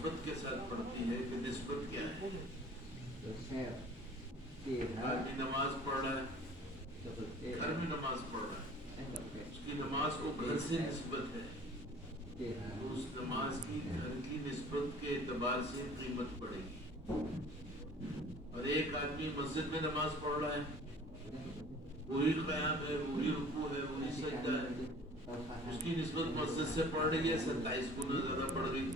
निस्बत के साथ पढ़ती है कि निस्बत क्या है? आदमी नमाज पढ़ रहा है, घर में नमाज पढ़ रहा है, उसकी नमाज को घर से निस्बत है, तो उस नमाज की घर की निस्बत के एतबार से कीमत पड़ेगी। और एक आदमी मस्जिद में नमाज पढ़ रहा है, वही क़याम है, वही रुकू है, वही सजदा है, उसकी निस्बत मस्जिद से पढ़ रही है 27 गुना ज्यादा पड़ गई।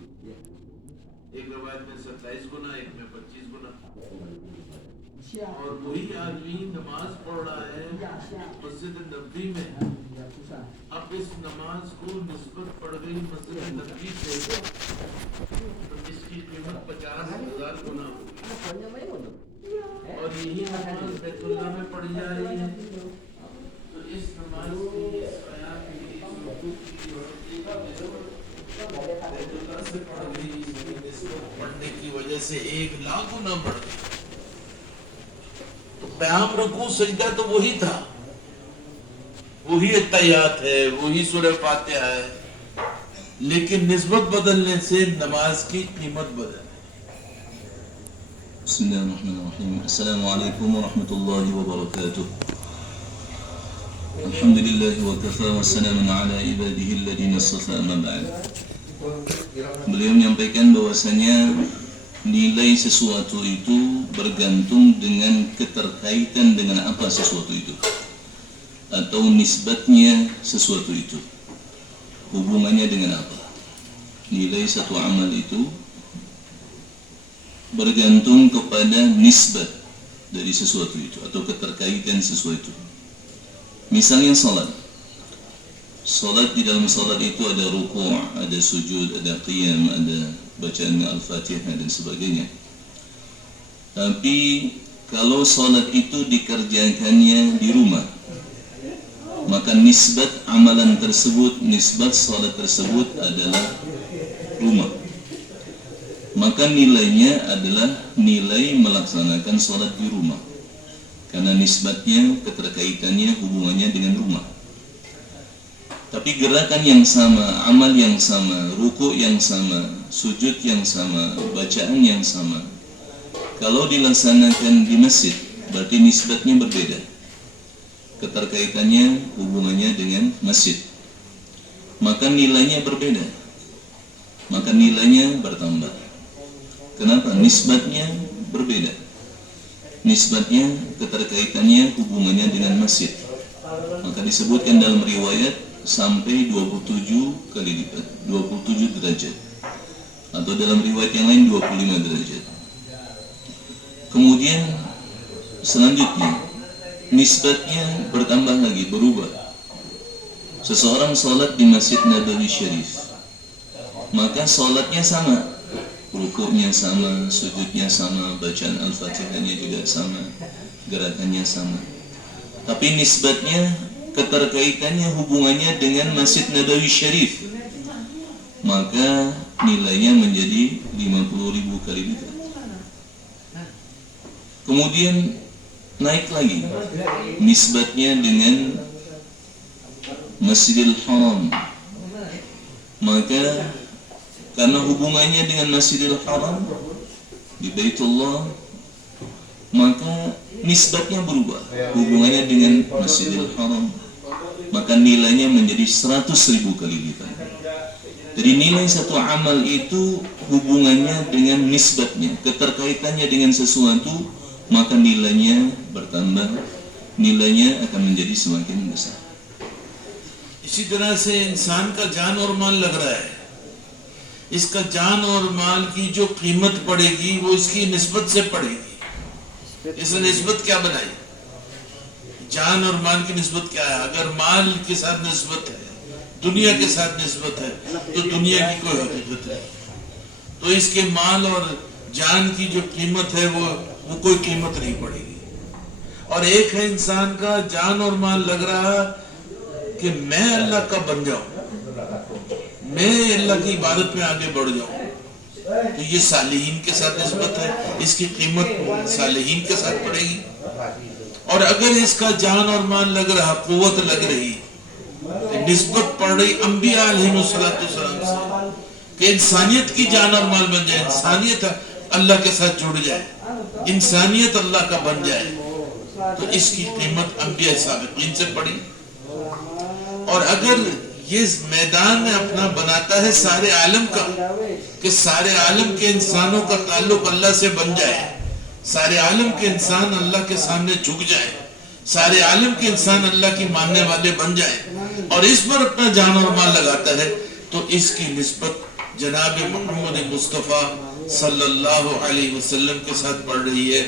एक रवायत में 27 गुना, एक में 25 गुना। और वही आदमी नमाज पढ़ रहा है मस्जिद नबवी में, अब इस नमाज को निस्बत पड़ गई मस्जिद नबवी से, तो इसकी कीमत 50,000 गुना होगी। और यही नमाज बैतुल्लाह में पढ़ी जा रही है, तो इस नमाज की इस क़याम की बैतुल्लाह से पढ़ गई, इसकी निस्बत पढ़ने की वजह से 1,00,000 गुना बढ़ गई। तो क़याम रुकू सजदा तो वही था, वही अत्तहियात है, वही सूरह फातिहा है, लेकिन निस्बत बदलने से नमाज की कीमत बदल। बिस्मिल्लाहिर्रहमानिर्रहीम। अस्सलामु अलैकुम वरहमतुल्लाहि वबरकातुह। Alhamdulillahi wa kafa wa salamun ala ibadihi alladhina istafa, amma ba'd. Beliau menyampaikan bahwasanya nilai sesuatu itu bergantung dengan keterkaitan dengan apa sesuatu itu, atau nisbatnya sesuatu itu, hubungannya dengan apa. Nilai satu amal itu bergantung kepada nisbat dari sesuatu itu atau keterkaitan sesuatu. Misalnya salat. Salat, di dalam salat itu ada ruku', ada sujud, ada qiyam, ada bacaan Al-Fatihah dan sebagainya. Tapi kalau salat itu dikerjakannya di rumah, maka nisbat amalan tersebut, nisbat salat tersebut adalah rumah. Maka nilainya adalah nilai melaksanakan salat di rumah, karena nisbatnya, keterkaitannya, hubungannya dengan rumah. Tapi gerakan yang sama, amal yang sama, ruku' yang sama, sujud yang sama, bacaan yang sama, kalau dilaksanakan di masjid, berarti nisbatnya berbeda, keterkaitannya, hubungannya dengan masjid, maka nilainya berbeda, maka nilainya bertambah. Kenapa? Nisbatnya berbeda, nisbatnya, keterkaitannya, hubungannya dengan masjid. Maka disebutkan dalam riwayat sampai 27 kali lipat, 27 derajat, atau dalam riwayat yang lain 25 derajat. Kemudian selanjutnya nisbatnya bertambah lagi, berubah. Seseorang salat di Masjid Nabawi Syarif, maka salatnya sama, rukuknya sama, sujudnya sama, bacaan Al-Fatihahnya juga sama, gerakannya sama. Tapi nisbatnya, keterkaitannya, hubungannya dengan Masjid Nabawi Syarif, maka nilainya menjadi 50.000 kali lipat. Kemudian naik lagi nisbatnya dengan Masjidil Haram, maka karena hubungannya dengan Masjidil Haram di Baitullah, maka nisbatnya berubah, hubungannya dengan Masjidil Haram, maka nilainya menjadi 100.000 kali lipat. Jadi nilai satu amal itu hubungannya dengan nisbatnya, keterkaitannya dengan sesuatu, maka nilainya bertambah, nilainya akan menjadi semakin besar. इसी तरह से इंसान का जान और माल लग रहा है, इसका जान और माल की जो कीमत पड़ेगी वो इसकी निस्बत से पड़ेगी। इसने निस्बत क्या बनाई? जान और माल की निस्बत क्या है? अगर माल के साथ निस्बत है, दुनिया के साथ निस्बत है, तो दुनिया की कोई हकीकत है, तो इसके माल और जान की जो कीमत है वो कोई कीमत नहीं पड़ेगी। और एक है इंसान का जान और माल लग रहा कि मैं अल्लाह का बन जाऊं, मैं अल्लाह की इबादत में आगे बढ़ जाऊं, तो ये सालिहीन के साथ निस्बत है, इसकी कीमत सालिहीन के साथ पड़ेगी। और अगर इसका जान और माल लग रहा, कुव्वत लग रही, निस्बत पड़ रही अंबिया अलैहिमुस्सलातु वस्सलाम से, कि इंसानियत की जान और माल बन जाए, इंसानियत अल्लाह के साथ जुड़ जाए, इंसानियत अल्लाह का बन जाए, तो इसकी कीमत अंबिया साबिकीन से पड़ी। और अगर ये मैदान अपना बनाता है सारे आलम का, कि सारे आलम के इंसानों का ताल्लुक अल्लाह से बन जाए, सारे आलम के इंसान अल्लाह के सामने झुक जाए, सारे आलम के इंसान अल्लाह की मानने वाले बन जाए, और इस पर अपना जान और माल लगाता है, तो इसकी निस्बत जनाब मोहम्मद मुस्तफ़ा सल्लल्लाहु अलैहि वसल्लम के साथ पड़ रही है।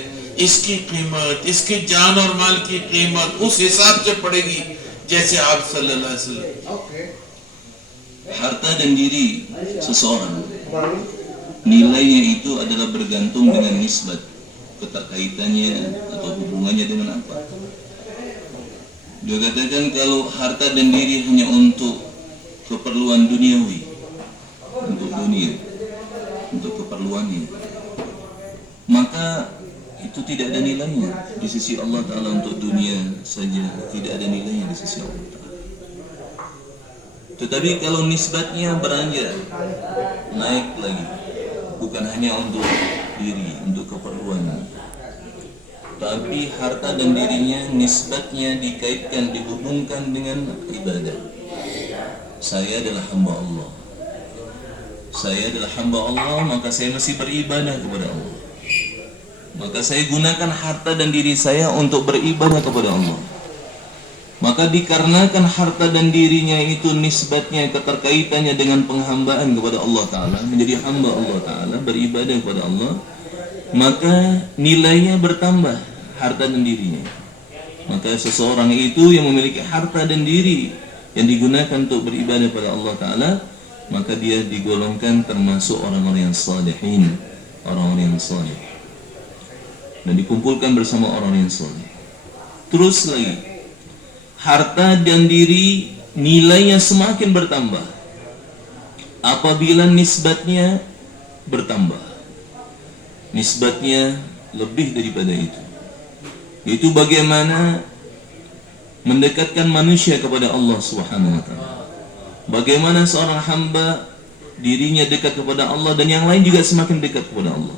इसकी कीमत, इसकी जान और माल की कीमत उस हिसाब से पड़ेगी जैसे आप सल्लल्लाहु अलैहि वसल्lam। Harta dan diri seseorang nilainya itu adalah bergantung dengan nisbat, keterkaitannya atau hubungannya dengan apa. Dia katakan kalau harta dan diri hanya untuk keperluan duniawi, untuk dunia, untuk keperluannya, maka itu tidak ada nilainya di sisi Allah Ta'ala. Untuk dunia saja tidak ada nilainya di sisi Allah Ta'ala. Tetapi kalau nisbatnya beranjak, naik lagi, bukan hanya untuk diri, untuk keperluan, tapi harta dan dirinya nisbatnya dikaitkan, dihubungkan dengan ibadah. Saya adalah hamba Allah, saya adalah hamba Allah, maka saya mesti beribadah kepada Allah. Maka saya gunakan harta dan diri saya untuk beribadah kepada Allah. Maka dikarenakan harta dan dirinya itu nisbatnya, keterkaitannya dengan penghambaan kepada Allah Ta'ala, menjadi hamba Allah Ta'ala, beribadah kepada Allah, maka nilainya bertambah, harta dan dirinya. Maka seseorang itu yang memiliki harta dan diri yang digunakan untuk beribadah kepada Allah Ta'ala, maka dia digolongkan termasuk orang-orang yang salihin, orang-orang yang salih, dan dikumpulkan bersama orang yang salih. Terus lagi, harta dan diri nilainya semakin bertambah apabila nisbatnya bertambah, nisbatnya lebih daripada itu. Itu bagaimana mendekatkan manusia kepada Allah Subhanahu wa Ta'ala. Bagaimana seorang hamba dirinya dekat kepada Allah dan yang lain juga semakin dekat kepada Allah,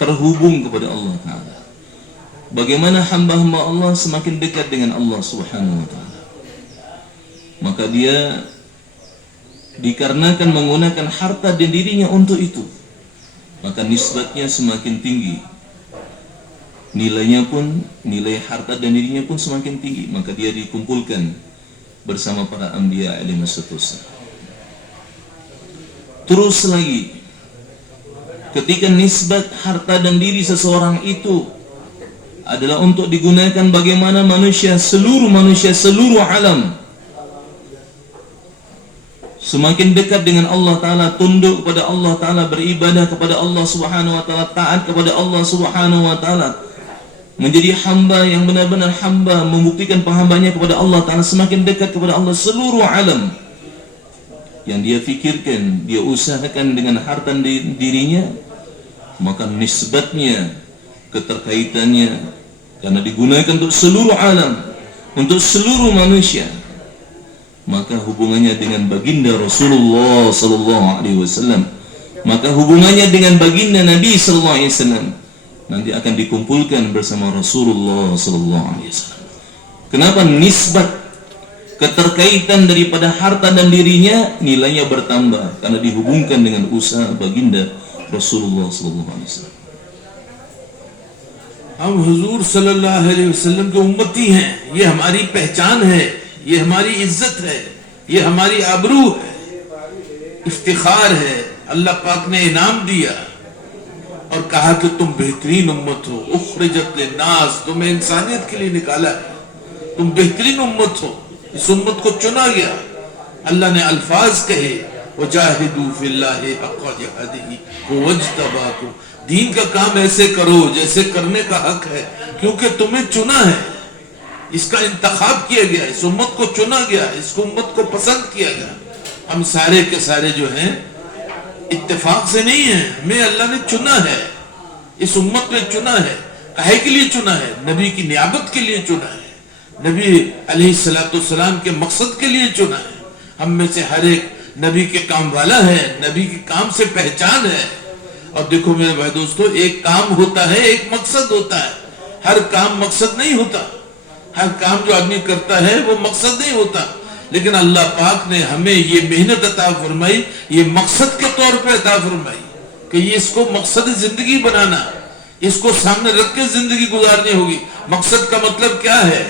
terhubung kepada Allah Ta'ala. Bagaimana hamba-hamba Allah semakin dekat dengan Allah Subhanahu wa Ta'ala, maka dia dikarenakan menggunakan harta dan dirinya untuk itu, maka nisbatnya semakin tinggi, nilainya pun, nilai harta dan dirinya pun semakin tinggi. Maka dia dikumpulkan bersama para anbiya alaihi wassalam. Terus lagi, ketika nisbat harta dan diri seseorang itu adalah untuk digunakan bagaimana manusia, seluruh alam semakin dekat dengan Allah Ta'ala, tunduk kepada Allah Ta'ala, beribadah kepada Allah Subhanahu wa Ta'ala, taat kepada Allah Subhanahu wa Ta'ala, menjadi hamba yang benar-benar hamba, membuktikan penghambanya kepada Allah Ta'ala, semakin dekat kepada Allah. Seluruh alam yang dia fikirkan, dia usahakan dengan harta dirinya, maka nisbatnya, keterkaitannya, karena digunakan untuk seluruh alam, untuk seluruh manusia, maka hubungannya dengan baginda Rasulullah sallallahu alaihi wasallam, maka hubungannya dengan baginda Nabi sallallahu alaihi wasallam nanti akan dikumpulkan bersama Rasulullah sallallahu alaihi wasallam. Kenapa nisbat, keterkaitan daripada harta dan dirinya nilainya bertambah? Karena dihubungkan dengan usaha baginda Rasulullah sallallahu alaihi wasallam. हम हुजूर सल्लल्लाहु अलैहि वसल्लम के उम्मती हैं, ये हमारी पहचान है, ये हमारी इज्जत है, ये हमारी आबरू है, इफ्तिखार है। अल्लाह पाक ने इनाम दिया और कहा कि तुम बेहतरीन उम्मत हो, उखरिजत लिन्नास, तुम्हें इंसानियत के लिए निकाला है, तुम बेहतरीन उम्मत हो। इस उम्मत को चुना गया। अल्लाह ने अल्फाज कहे, वजाहिदू फिल्लाहि हक़्क़ जिहादिही वज्तबाकुम, दीन का काम ऐसे करो जैसे करने का हक है, क्योंकि तुम्हें चुना है, इसका इंतखाब किया गया, इस उम्मत को चुना गया, इस उम्मत को पसंद किया गया। हम सारे के सारे जो हैं इत्तेफाक से नहीं है, हमें अल्लाह ने चुना है, इस उम्मत ने चुना है। काहे के लिए चुना है? नबी की नियाबत के लिए चुना है, नबी अलैहिस्सलातु वस्सलाम के मकसद के लिए चुना है। हम में से हर एक नबी के काम वाला है, नबी के काम से पहचान है। और देखो मेरे भाई दोस्तों, एक काम होता है, एक मकसद होता है। हर काम मकसद नहीं होता, हर काम जो आदमी करता है वो मकसद नहीं होता। लेकिन अल्लाह पाक ने हमें ये मेहनत अता फरमाई, ये मकसद के तौर पे अता फरमाई कि ये इसको मकसद जिंदगी बनाना, इसको सामने रख के जिंदगी गुजारनी होगी। मकसद का मतलब क्या है?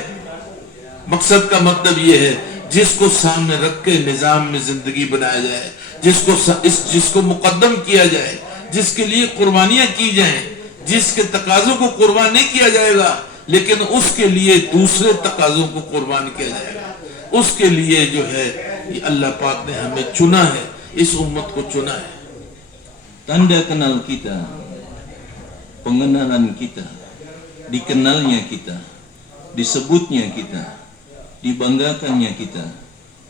मकसद का मतलब ये है जिसको सामने रख के निजाम में जिंदगी बनाया जाए, जिसको मुकद्दम किया जाए, जिसके लिए कुर्बानियां की जाएं, जिसके तकाजों को कुर्बान नहीं किया जाएगा लेकिन उसके लिए दूसरे तकाजों को कुर्बान किया जाएगा। उसके लिए जो है ये अल्लाह पाक ने हमें चुना है, इस उम्मत को चुना है। Tanda kenal kita, pengenalan kita, dikenalnya kita, disebutnya kita, dibanggakannya kita,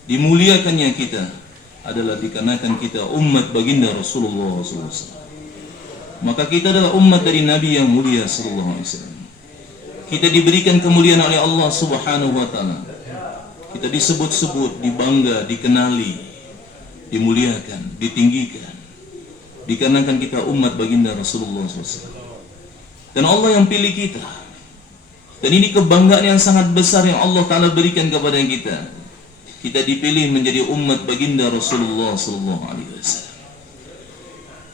dimuliakannya kita adalah dikarenakan kita umat baginda Rasulullah SAW. Maka kita adalah umat dari Nabi yang mulia Sallallahu Alaihi Wasallam. Kita diberikan kemuliaan oleh Allah Subhanahu Wa Taala. Kita disebut-sebut, dibangga, dikenali, dimuliakan, ditinggikan, dikarenakan kita umat baginda Rasulullah SAW. Dan Allah yang pilih kita. Dan ini kebanggaan yang sangat besar yang Allah Ta'ala berikan kepada kita. Kita dipilih menjadi umat baginda Rasulullah Sallallahu Alaihi Wasallam.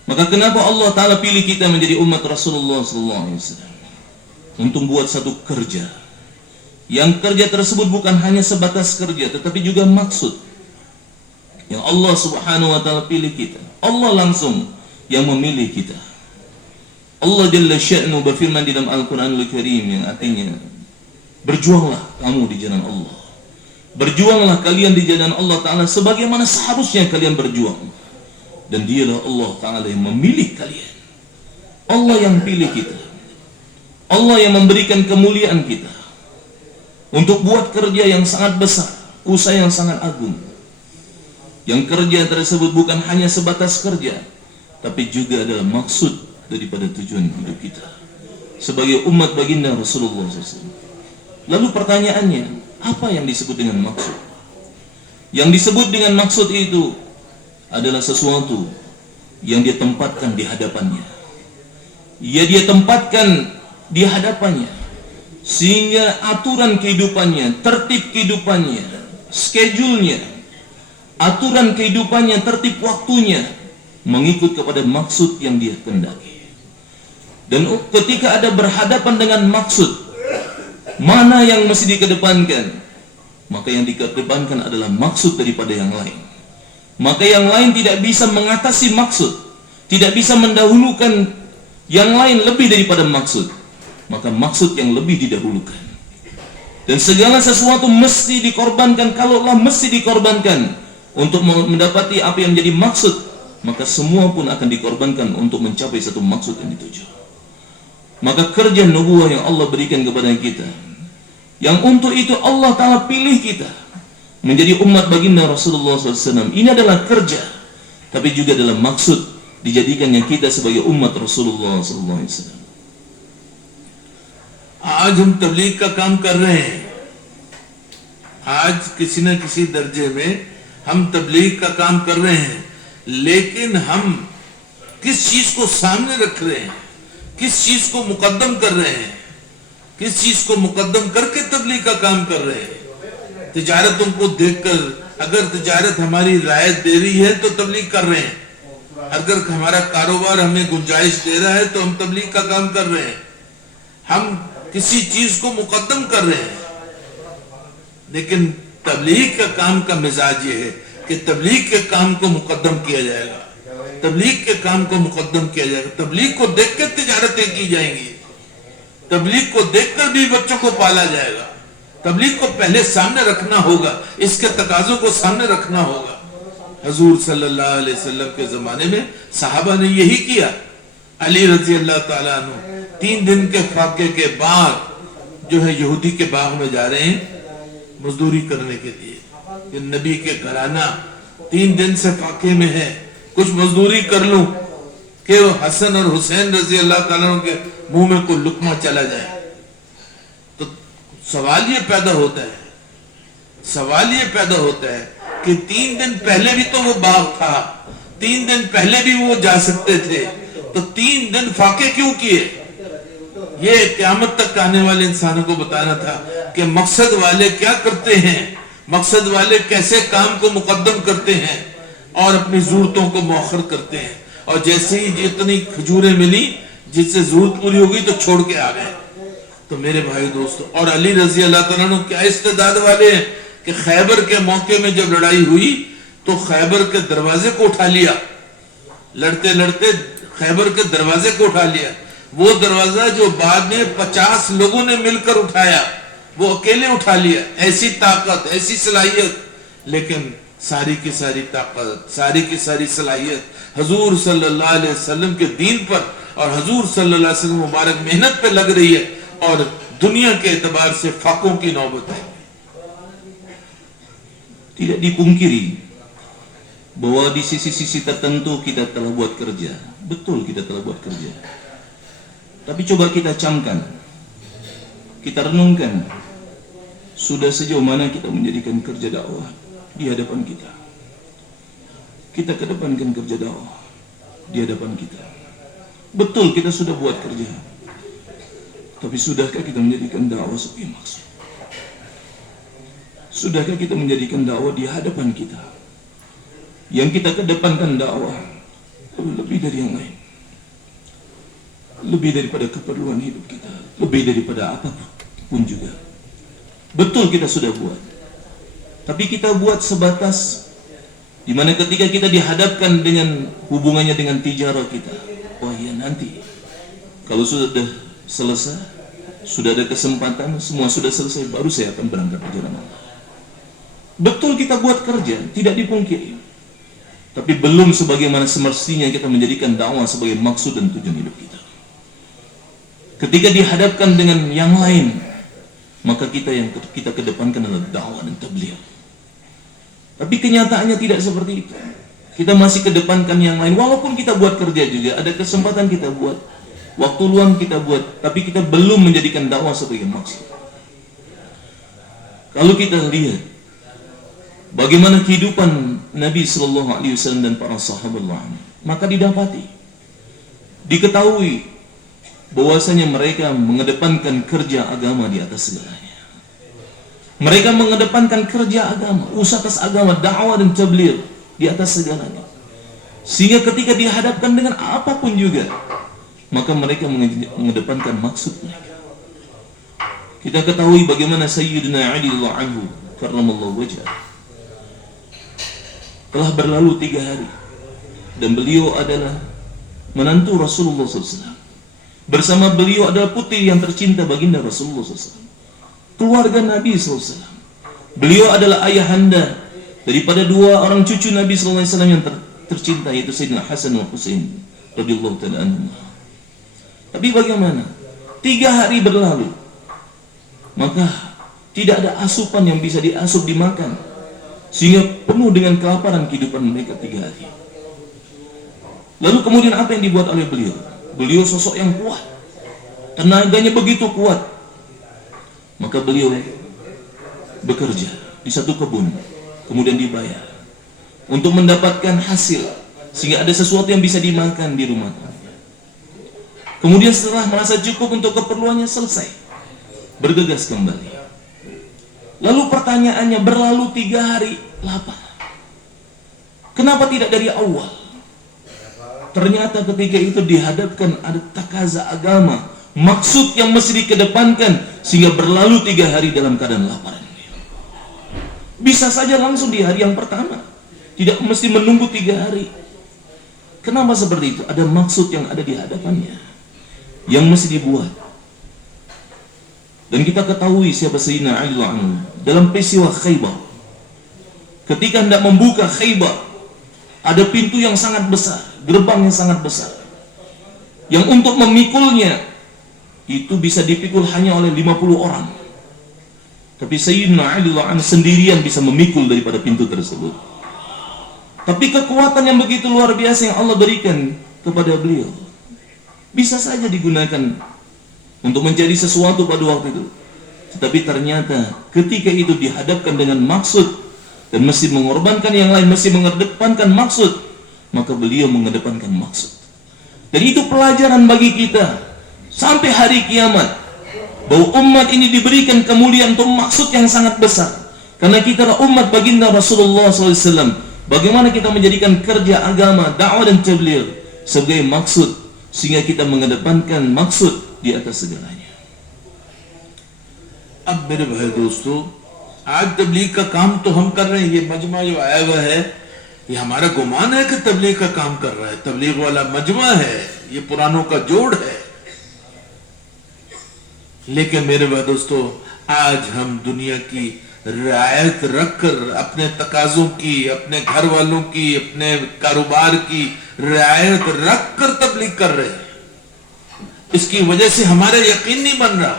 Maka kenapa Allah Ta'ala pilih kita menjadi umat Rasulullah Sallallahu Alaihi Wasallam? Untuk buat satu kerja. Yang kerja tersebut bukan hanya sebatas kerja, tetapi juga maksud. Yang Allah Subhanahu Wa Ta'ala pilih kita. Allah langsung yang memilih kita. Allah Jalla Sya'nu berfirman di dalam Al-Quranul Karim yang artinya, berjuanglah kamu di jalan Allah. Berjuanglah kalian di jalan Allah Ta'ala sebagaimana seharusnya kalian berjuang. Dan dialah Allah Ta'ala yang memilih kalian. Allah yang pilih kita. Allah yang memberikan kemuliaan kita untuk buat kerja yang sangat besar, usaha yang sangat agung. Yang kerja tersebut bukan hanya sebatas kerja, tapi juga adalah maksud daripada tujuan hidup kita sebagai umat baginda Rasulullah SAW. Lalu pertanyaannya, apa yang disebut dengan maksud? Yang disebut dengan maksud itu adalah sesuatu yang dia tempatkan di hadapannya. Dia tempatkan di hadapannya sehingga aturan kehidupannya, tertib kehidupannya, schedule-nya, aturan kehidupannya, tertib waktunya mengikut kepada maksud yang dia kehendaki. Dan ketika ada berhadapan dengan maksud, mana yang mesti dikedepankan? Maka yang dikedepankan adalah maksud daripada yang lain. Maka yang lain tidak bisa mengatasi maksud, tidak bisa mendahulukan yang lain lebih daripada maksud. Maka maksud yang lebih didahulukan. Dan segala sesuatu mesti dikorbankan. Kalaulah mesti dikorbankan untuk mendapati apa yang menjadi maksud, maka semua pun akan dikorbankan untuk mencapai satu maksud yang dituju. Maka kerja nubuwah yang Allah berikan kepada kita, yang untuk itu Allah Ta'ala pilih kita menjadi umat baginda Rasulullah SAW. Ini adalah kerja, tapi juga adalah maksud dijadikannya kita sebagai umat Rasulullah SAW. आज हम तबलीग का काम कर रहे हैं। आज किसी न किसी दर्जे में हम तबलीग का काम कर रहे हैं, लेकिन हम किस चीज को सामने रख रहे हैं, किस चीज को मुकद्दम कर रहे हैं, किस चीज को मुकद्दम करके तबलीग का काम कर रहे हैं। तिजारतों को देखकर अगर तिजारत हमारी रायत दे रही है तो तबलीग कर रहे हैं, अगर हमारा कारोबार हमें गुंजाइश दे रहा है तो हम तबलीग का काम कर रहे हैं। हम किसी चीज को मुकद्दम कर रहे हैं। लेकिन तबलीग का काम का मिजाज ये है कि तबलीग के काम को मुकद्दम किया जाएगा, तबलीग के काम को मुकद्दम किया जाएगा। तबलीग को देखकर तिजारतें की जाएंगी, तबलीग को देखकर भी बच्चों को पाला जाएगा। तबलीग को पहले सामने रखना होगा, इसके तकाजों को सामने रखना होगा। हजूर सल्लल्लाहु अलैहि वसल्लम के जमाने में सहाबा ने यही किया। अली रजी अल्लाह ताला अन्हु 3 दिन के फाके के बाद जो है यहूदी के बाग में जा रहे हैं मजदूरी करने के लिए। कि नबी के घराना 3 दिन से फाके में है, कुछ मजदूरी कर लूं कि वो हसन और हुसैन रजी अल्लाह ताला के मुंह में कोई लुकमा चला जाए। तो सवाल ये पैदा होता है कि 3 दिन पहले भी तो वो बाग था, 3 दिन पहले भी वो जा सकते थे, तो 3 दिन फाके क्यों किए? ये क़यामत तक आने वाले इंसानों को बताना था कि मकसद वाले क्या करते हैं, मकसद वाले कैसे काम को मुकद्दम करते हैं और अपनी जरूरतों को मौखर करते हैं। और जैसे ही जितनी खजूरें मिली, जिससे जरूरत पूरी होगी तो छोड़ के आ गए। तो मेरे भाई दोस्तों, और अली रजी अल्लाह तआला अन्हु क्या इस्तेदाद वाले हैं कि खैबर के मौके में जब लड़ाई हुई तो खैबर के दरवाजे को उठा लिया, लड़ते लड़ते खैबर के दरवाजे को उठा लिया। वो दरवाजा जो बाद में 50 लोगों ने मिलकर उठाया, वो अकेले उठा लिया। ऐसी ताकत, ऐसी सलाहियत, लेकिन सारी की सारी ताकत, सारी की सारी सलाहियत हुजूर सल्लल्लाहु अलैहि वसल्लम के दीन पर और हुजूर सल्लल्लाहु अलैहि वसल्लम मुबारक मेहनत पे लग रही है, और दुनिया के एतबार से फाकों की नौबत है। Tidak dipungkiri bahwa di sisi-sisi tertentu kita telah buat kerja. Betul, kita telah buat kerja. Tapi coba kita camkan, kita renungkan, sudah sejauh mana kita menjadikan kerja dakwah di hadapan kita. Kita kedepankan kerja dakwah di hadapan kita. Betul, kita sudah buat kerja, tapi sudahkah kita menjadikan dakwah sebagai maksud? Sudahkah kita menjadikan dakwah di hadapan kita? Yang kita kedepankan dakwah lebih dari yang lain, lebih daripada keperluan hidup kita, lebih daripada apapun juga. Betul, kita sudah buat, tapi kita buat sebatas di mana ketika kita dihadapkan dengan hubungannya dengan tijarah kita, oh iya, nanti kalau sudah selesai, sudah ada kesempatan, semua sudah selesai, baru saya akan berangkat ke jalan Allah. Betul, kita buat kerja, tidak dipungkiri, tapi belum sebagaimana semestinya kita menjadikan dakwah sebagai maksud dan tujuan hidup kita. Ketika dihadapkan dengan yang lain, maka yang kita kedepankan adalah dakwah dan tabligh. Tapi kenyataannya tidak seperti itu. Kita masih kedepankan yang lain, walaupun kita buat kerja juga, ada kesempatan kita buat, waktu luang kita buat, tapi kita belum menjadikan dakwah sebagai maksud. Kalau kita lihat bagaimana kehidupan Nabi Sallallahu Alaihi Wasallam dan para sahabat, maka diketahui bahwasanya mereka mengedepankan kerja agama di atas segalanya. Mereka mengedepankan kerja agama, usaha atas agama, dakwah dan tabligh di atas segalanya. Sehingga ketika dihadapkan dengan apapun juga, maka mereka mengedepankan maksud mereka. Kita ketahui bagaimana Sayyidina Ali radhiyallahu anhu karramallahu wajhah telah berlalu 3 hari, dan beliau adalah menantu Rasulullah SAW. Bersama beliau adalah putri yang tercinta baginda Rasulullah SAW, keluarga Nabi SAW. Beliau adalah ayahanda daripada 2 orang cucu Nabi SAW yang tercinta, yaitu Sayyidina Hasan dan Husain radhiyallahu ta'ala anhum. Tapi bagaimana? 3 hari berlalu, maka tidak ada asupan yang bisa diasup dimakan, sehingga penuh dengan kelaparan kehidupan mereka 3 hari. Lalu kemudian apa yang dibuat oleh beliau? Beliau sosok yang kuat, tenaganya begitu kuat. Maka beliau bekerja di satu kebun, kemudian dibayar untuk mendapatkan hasil, sehingga ada sesuatu yang bisa dimakan di rumah. Kemudian setelah merasa cukup untuk keperluannya selesai, bergegas kembali. Lalu pertanyaannya, berlalu 3 hari lapar, kenapa tidak dari awal? Ternyata ketika itu dihadapkan ada takaza agama, maksud yang mesti dikedepankan, sehingga berlalu 3 hari dalam keadaan lapar. Bisa saja langsung di hari yang pertama, tidak mesti menunggu 3 hari. Kenapa seperti itu? Ada maksud yang ada di hadapannya, yang mesti dibuat. Dan kita ketahui siapa Sayyidina Ali radhiyallahu anhu dalam peristiwa Khaybar. Ketika hendak membuka Khaybar, ada pintu yang sangat besar, gerbang yang sangat besar, yang untuk memikulnya itu bisa dipikul hanya oleh 50 orang. Tapi Sayyidina Ali radhiyallahu anhu sendirian bisa memikul daripada pintu tersebut. Tapi kekuatan yang begitu luar biasa yang Allah berikan kepada beliau bisa saja digunakan untuk menjadi sesuatu pada waktu itu. Tetapi ternyata ketika itu dihadapkan dengan maksud, dan mesti mengorbankan yang lain, mesti mengedepankan maksud, maka beliau mengedepankan maksud. Dan itu pelajaran bagi kita sampai hari kiamat, bahwa umat ini diberikan kemuliaan untuk maksud yang sangat besar. Karena kita adalah umat baginda Rasulullah SAW. Bagaimana kita menjadikan kerja agama, dakwah dan tabligh sebagai maksud, sehingga kita mengedepankan maksud di atas segalanya. अब मेरे भाई दोस्तों, आज तबलीग का काम तो हम कर रहे हैं। ये मजमा जो आया हुआ है, ये हमारा गुमान है कि तबलीग का काम कर रहा है। तबलीग वाला मजमा है, ये पुरानों का जोड़ है। लेकिन मेरे भाई दोस्तों, आज हम दुनिया की रियायत रखकर अपने तकाजों की, अपने घर वालों की, अपने कारोबार की रियायत रखकर तबलीग कर रहे हैं। इसकी वजह से हमारा यकीन नहीं बन रहा,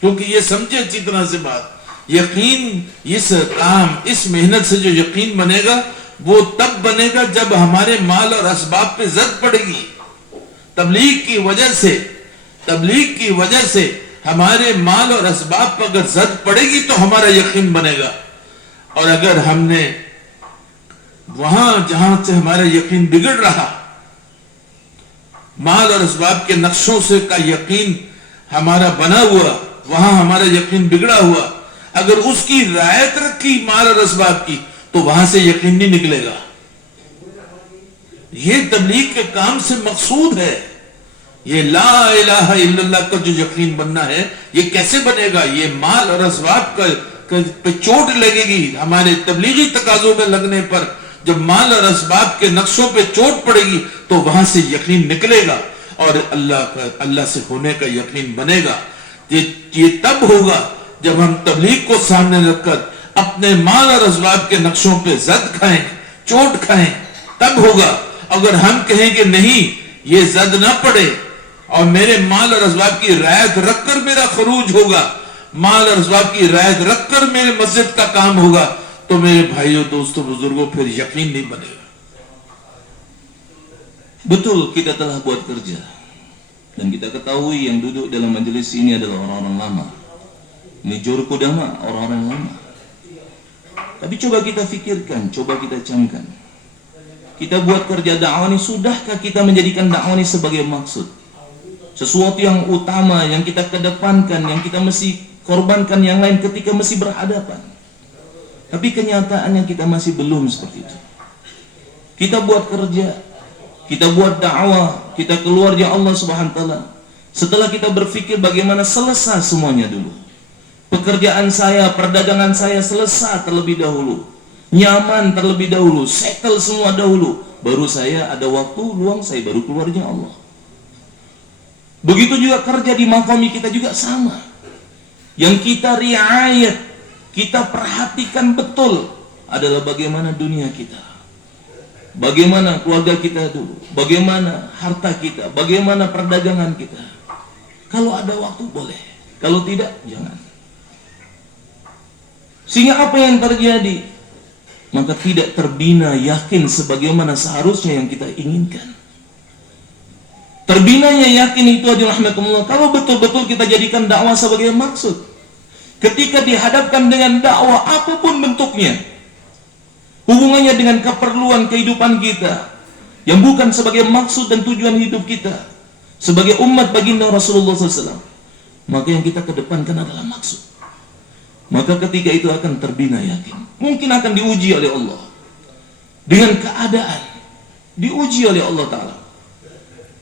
क्योंकि ये समझे अच्छी तरह से बात, यकीन, इस काम, इस मेहनत से जो यकीन बनेगा वो तब बनेगा जब हमारे माल और असबाब पे जद पड़ेगी। तबलीग की वजह से हमारे माल और असबाब पर अगर जद पड़ेगी तो हमारा यकीन बनेगा। और अगर हमने वहां जहां से हमारा यकीन बिगड़ रहा, माल और असबाब के नक्शों से का यकीन हमारा बना हुआ, वहां हमारा यकीन बिगड़ा हुआ, अगर उसकी रियायत रखी माल और असबाब की, तो वहां से यकीन नहीं निकलेगा। ये तबलीग के काम से मकसूद है। ये ला इलाहा इल्लल्लाह का जो यकीन बनना है, ये कैसे बनेगा? ये माल और असबाब पे चोट लगेगी। हमारे तबलीगी तकाजों में लगने पर जब माल और असबाब के नक्शों पे चोट पड़ेगी तो वहां से यकीन निकलेगा और अल्लाह से होने का यकीन बनेगा। ये तब होगा जब हम तबलीग को सामने रखकर अपने माल और असबाब के नक्शों पे जद खाएं, चोट खाएं, तब होगा। अगर हम कहें कि नहीं, ये जद ना पड़े और मेरे माल और असबाब की रियायत रखकर मेरा खरूज होगा, माल और असबाब की रियायत रखकर मेरे मस्जिद का काम होगा, तो मेरे भाइयों, दोस्तों, बुजुर्गों, फिर यकीन नहीं बनेगा। Betul, kita telah buat kerja, dan kita ketahui yang duduk dalam majelis ini adalah orang-orang lama. Ini juru kudama, orang-orang lama. Tapi coba kita fikirkan, coba kita camkan. Kita buat kerja dakwah ini, sudahkah kita menjadikan dakwah ini sebagai maksud? Sesuatu yang utama, yang kita kedepankan, yang kita mesti korbankan yang lain ketika mesti berhadapan. Tapi kenyataannya kita masih belum seperti itu. Kita buat kerja, kita buat dakwah, kita keluar ya Allah Subhanahu wa taala. Setelah kita berpikir bagaimana selesai semuanya dulu. Pekerjaan saya, perdagangan saya selesai terlebih dahulu. Nyaman terlebih dahulu, settle semua dahulu. Baru saya ada waktu luang, saya baru keluarnya Allah. Begitu juga kerja di maqami kita juga sama. Yang kita riayat, kita perhatikan betul adalah bagaimana dunia kita. Bagaimana keluarga kita dulu, bagaimana harta kita, bagaimana perdagangan kita. Kalau ada waktu boleh, kalau tidak jangan. Sehingga apa yang terjadi? Maka tidak terbina yakin sebagaimana seharusnya yang kita inginkan. Terbinanya yakin itu adalah rahmatullah kalau betul-betul kita jadikan dakwah sebagai maksud. Ketika dihadapkan dengan dakwah apapun bentuknya, hubungannya dengan keperluan kehidupan kita yang bukan sebagai maksud dan tujuan hidup kita sebagai umat baginda Rasulullah SAW, maka yang kita kedepankan adalah maksud. Maka ketika itu akan terbina yakin. Mungkin akan diuji oleh Allah dengan keadaan, diuji oleh Allah Ta'ala.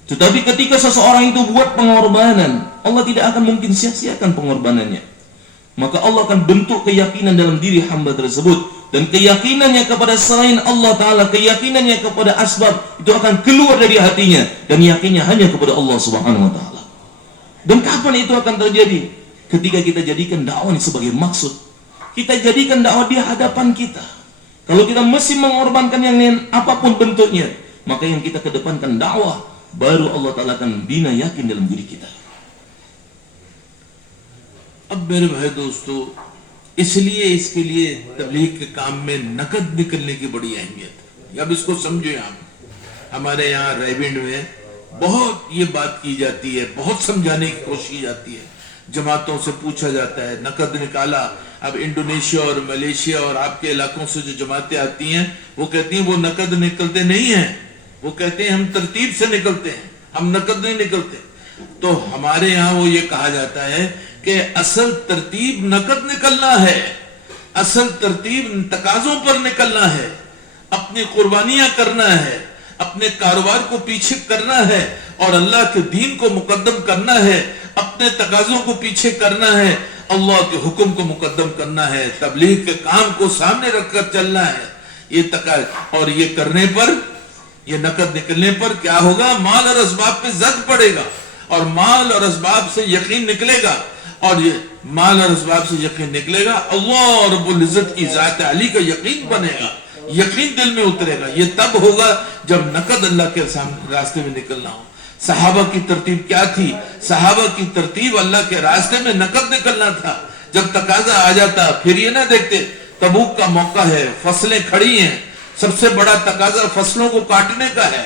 Tetapi ketika seseorang itu buat pengorbanan, Allah tidak akan mungkin sia-siakan pengorbanannya. Maka Allah akan bentuk keyakinan dalam diri hamba tersebut. Dan keyakinannya kepada selain Allah Ta'ala, keyakinannya kepada asbab, itu akan keluar dari hatinya. Dan yakinnya hanya kepada Allah Subhanahu Wa Ta'ala. Dan kapan itu akan terjadi? Ketika kita jadikan dakwah ini sebagai maksud. Kita jadikan dakwah di hadapan kita. Kalau kita mesti mengorbankan yang lain, apapun bentuknya, maka yang kita kedepankan dakwah, baru Allah Ta'ala akan bina yakin dalam diri kita. अब मेरे भाई दोस्तों, इसलिए इसके लिए तबलीग के काम में नकद निकलने की बड़ी अहमियत है। अब इसको समझो। आप हमारे यहाँ रेबिंड में बहुत ये बात की जाती है, बहुत समझाने की कोशिश की जाती है। जमातों से पूछा जाता है नकद निकाला। अब इंडोनेशिया और मलेशिया और आपके इलाकों से जो जमातें आती हैं वो कहती हैं वो नकद निकलते नहीं हैं, वो कहते हैं हम तरतीब से निकलते हैं, हम नकद नहीं निकलते। तो हमारे यहाँ वो ये कहा जाता है कि असल तरतीब नकद निकलना है, असल तरतीब तकाजों पर निकलना है, अपनी कुर्बानियां करना है, अपने कारोबार को पीछे करना है और अल्लाह के दीन को मुकद्दम करना है, अपने तकाजों को पीछे करना है, अल्लाह के हुक्म को मुकद्दम करना है, तबलीग के काम को सामने रखकर चलना है। ये तकाज और ये करने पर, ये नकद निकलने पर क्या होगा, माल और असबाब पे जद पड़ेगा और माल और असबाब से यकीन निकलेगा और ये माल और असबाब से यकीन निकलेगा, अल्लाह रब्बुल इज्जत की जात अली का यकीन बनेगा, यकीन दिल में उतरेगा। ये तब होगा जब नकद अल्लाह के रास्ते में निकलना हो। सहाबा की तरतीब क्या थी? सहाबा की तरतीब अल्लाह के रास्ते में नकद निकलना था। जब तकाजा आ जाता फिर ये ना देखते तबूक का मौका है, फसलें खड़ी हैं, सबसे बड़ा तकाजा फसलों को काटने का है।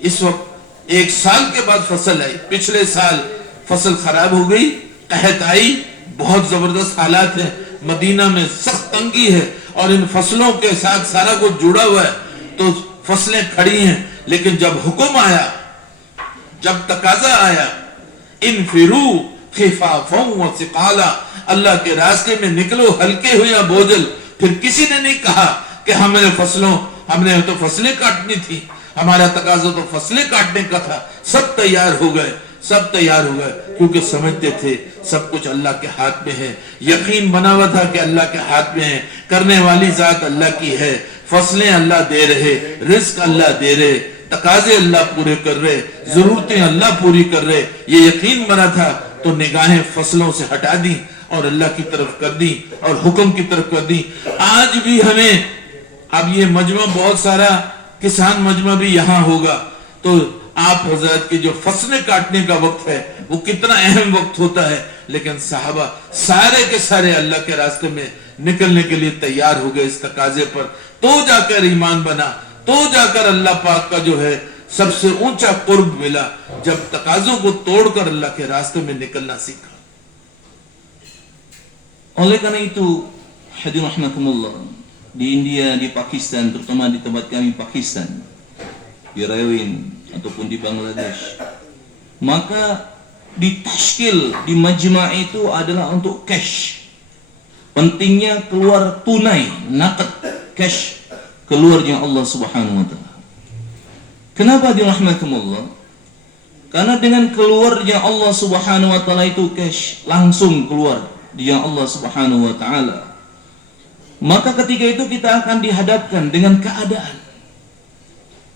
इस वक्त 1 साल के बाद फसल आई, पिछले साल फसल खराब हो गई, कहत आई, बहुत जबरदस्त हालात है, मदीना में सख्त तंगी है और इन फसलों के साथ सारा कुछ जुड़ा हुआ है, तो फसलें खड़ी हैं। लेकिन जब हुक्म आया, जब तकाजा आया, इनफिरू खिफाफन व सिकाला, अल्लाह के रास्ते में निकलो हल्के हो या बोझल। फिर किसी ने नहीं कहा कि हमने तो फसलें काटनी थी, हमारा तकाजा तो फसलें काटने का था। सब तैयार हो गए, सब तैयार हो गए, क्योंकि समझते थे सब कुछ अल्लाह के हाथ में है। यकीन बना हुआ था कि अल्लाह के हाथ में है, करने वाली जात अल्लाह की है, फसलें अल्लाह दे रहे, रिस्क अल्लाह दे रहे, तकाजे अल्लाह पूरे कर रहे, जरूरतें अल्लाह पूरी कर रहे। ये यकीन बना था तो निगाहें फसलों से हटा दी और अल्लाह की तरफ कर दी और हुक्म की तरफ कर दी। आज भी हमें, अब ये मजमा बहुत सारा किसान मजमा भी यहाँ होगा, तो आप हजरत के जो फसलें काटने का वक्त है वो कितना अहम वक्त होता है, लेकिन साहबा सारे के सारे अल्लाह के रास्ते में निकलने के लिए तैयार हो गए इस तकाजे पर। तो जाकर ईमान बना, तो जाकर अल्लाह पाक का जो है सबसे ऊंचा कुर्ब मिला, जब तकाजों को तोड़कर अल्लाह के रास्ते में निकलना सीखा। Oleh karena itu, hadirin rahimakumullah, di India, di Pakistan, terutama di tempat kami Pakistan, di Rawin ataupun di Bangladesh, maka di tashkil di majma' itu adalah untuk cash. Pentingnya keluar tunai, naqd, cash, keluarnya Allah Subhanahu wa taala. Kenapa dirahmatullah? Karena dengan keluarnya Allah Subhanahu wa taala itu cash, langsung keluar dia Allah Subhanahu wa taala, maka ketika itu kita akan dihadapkan dengan keadaan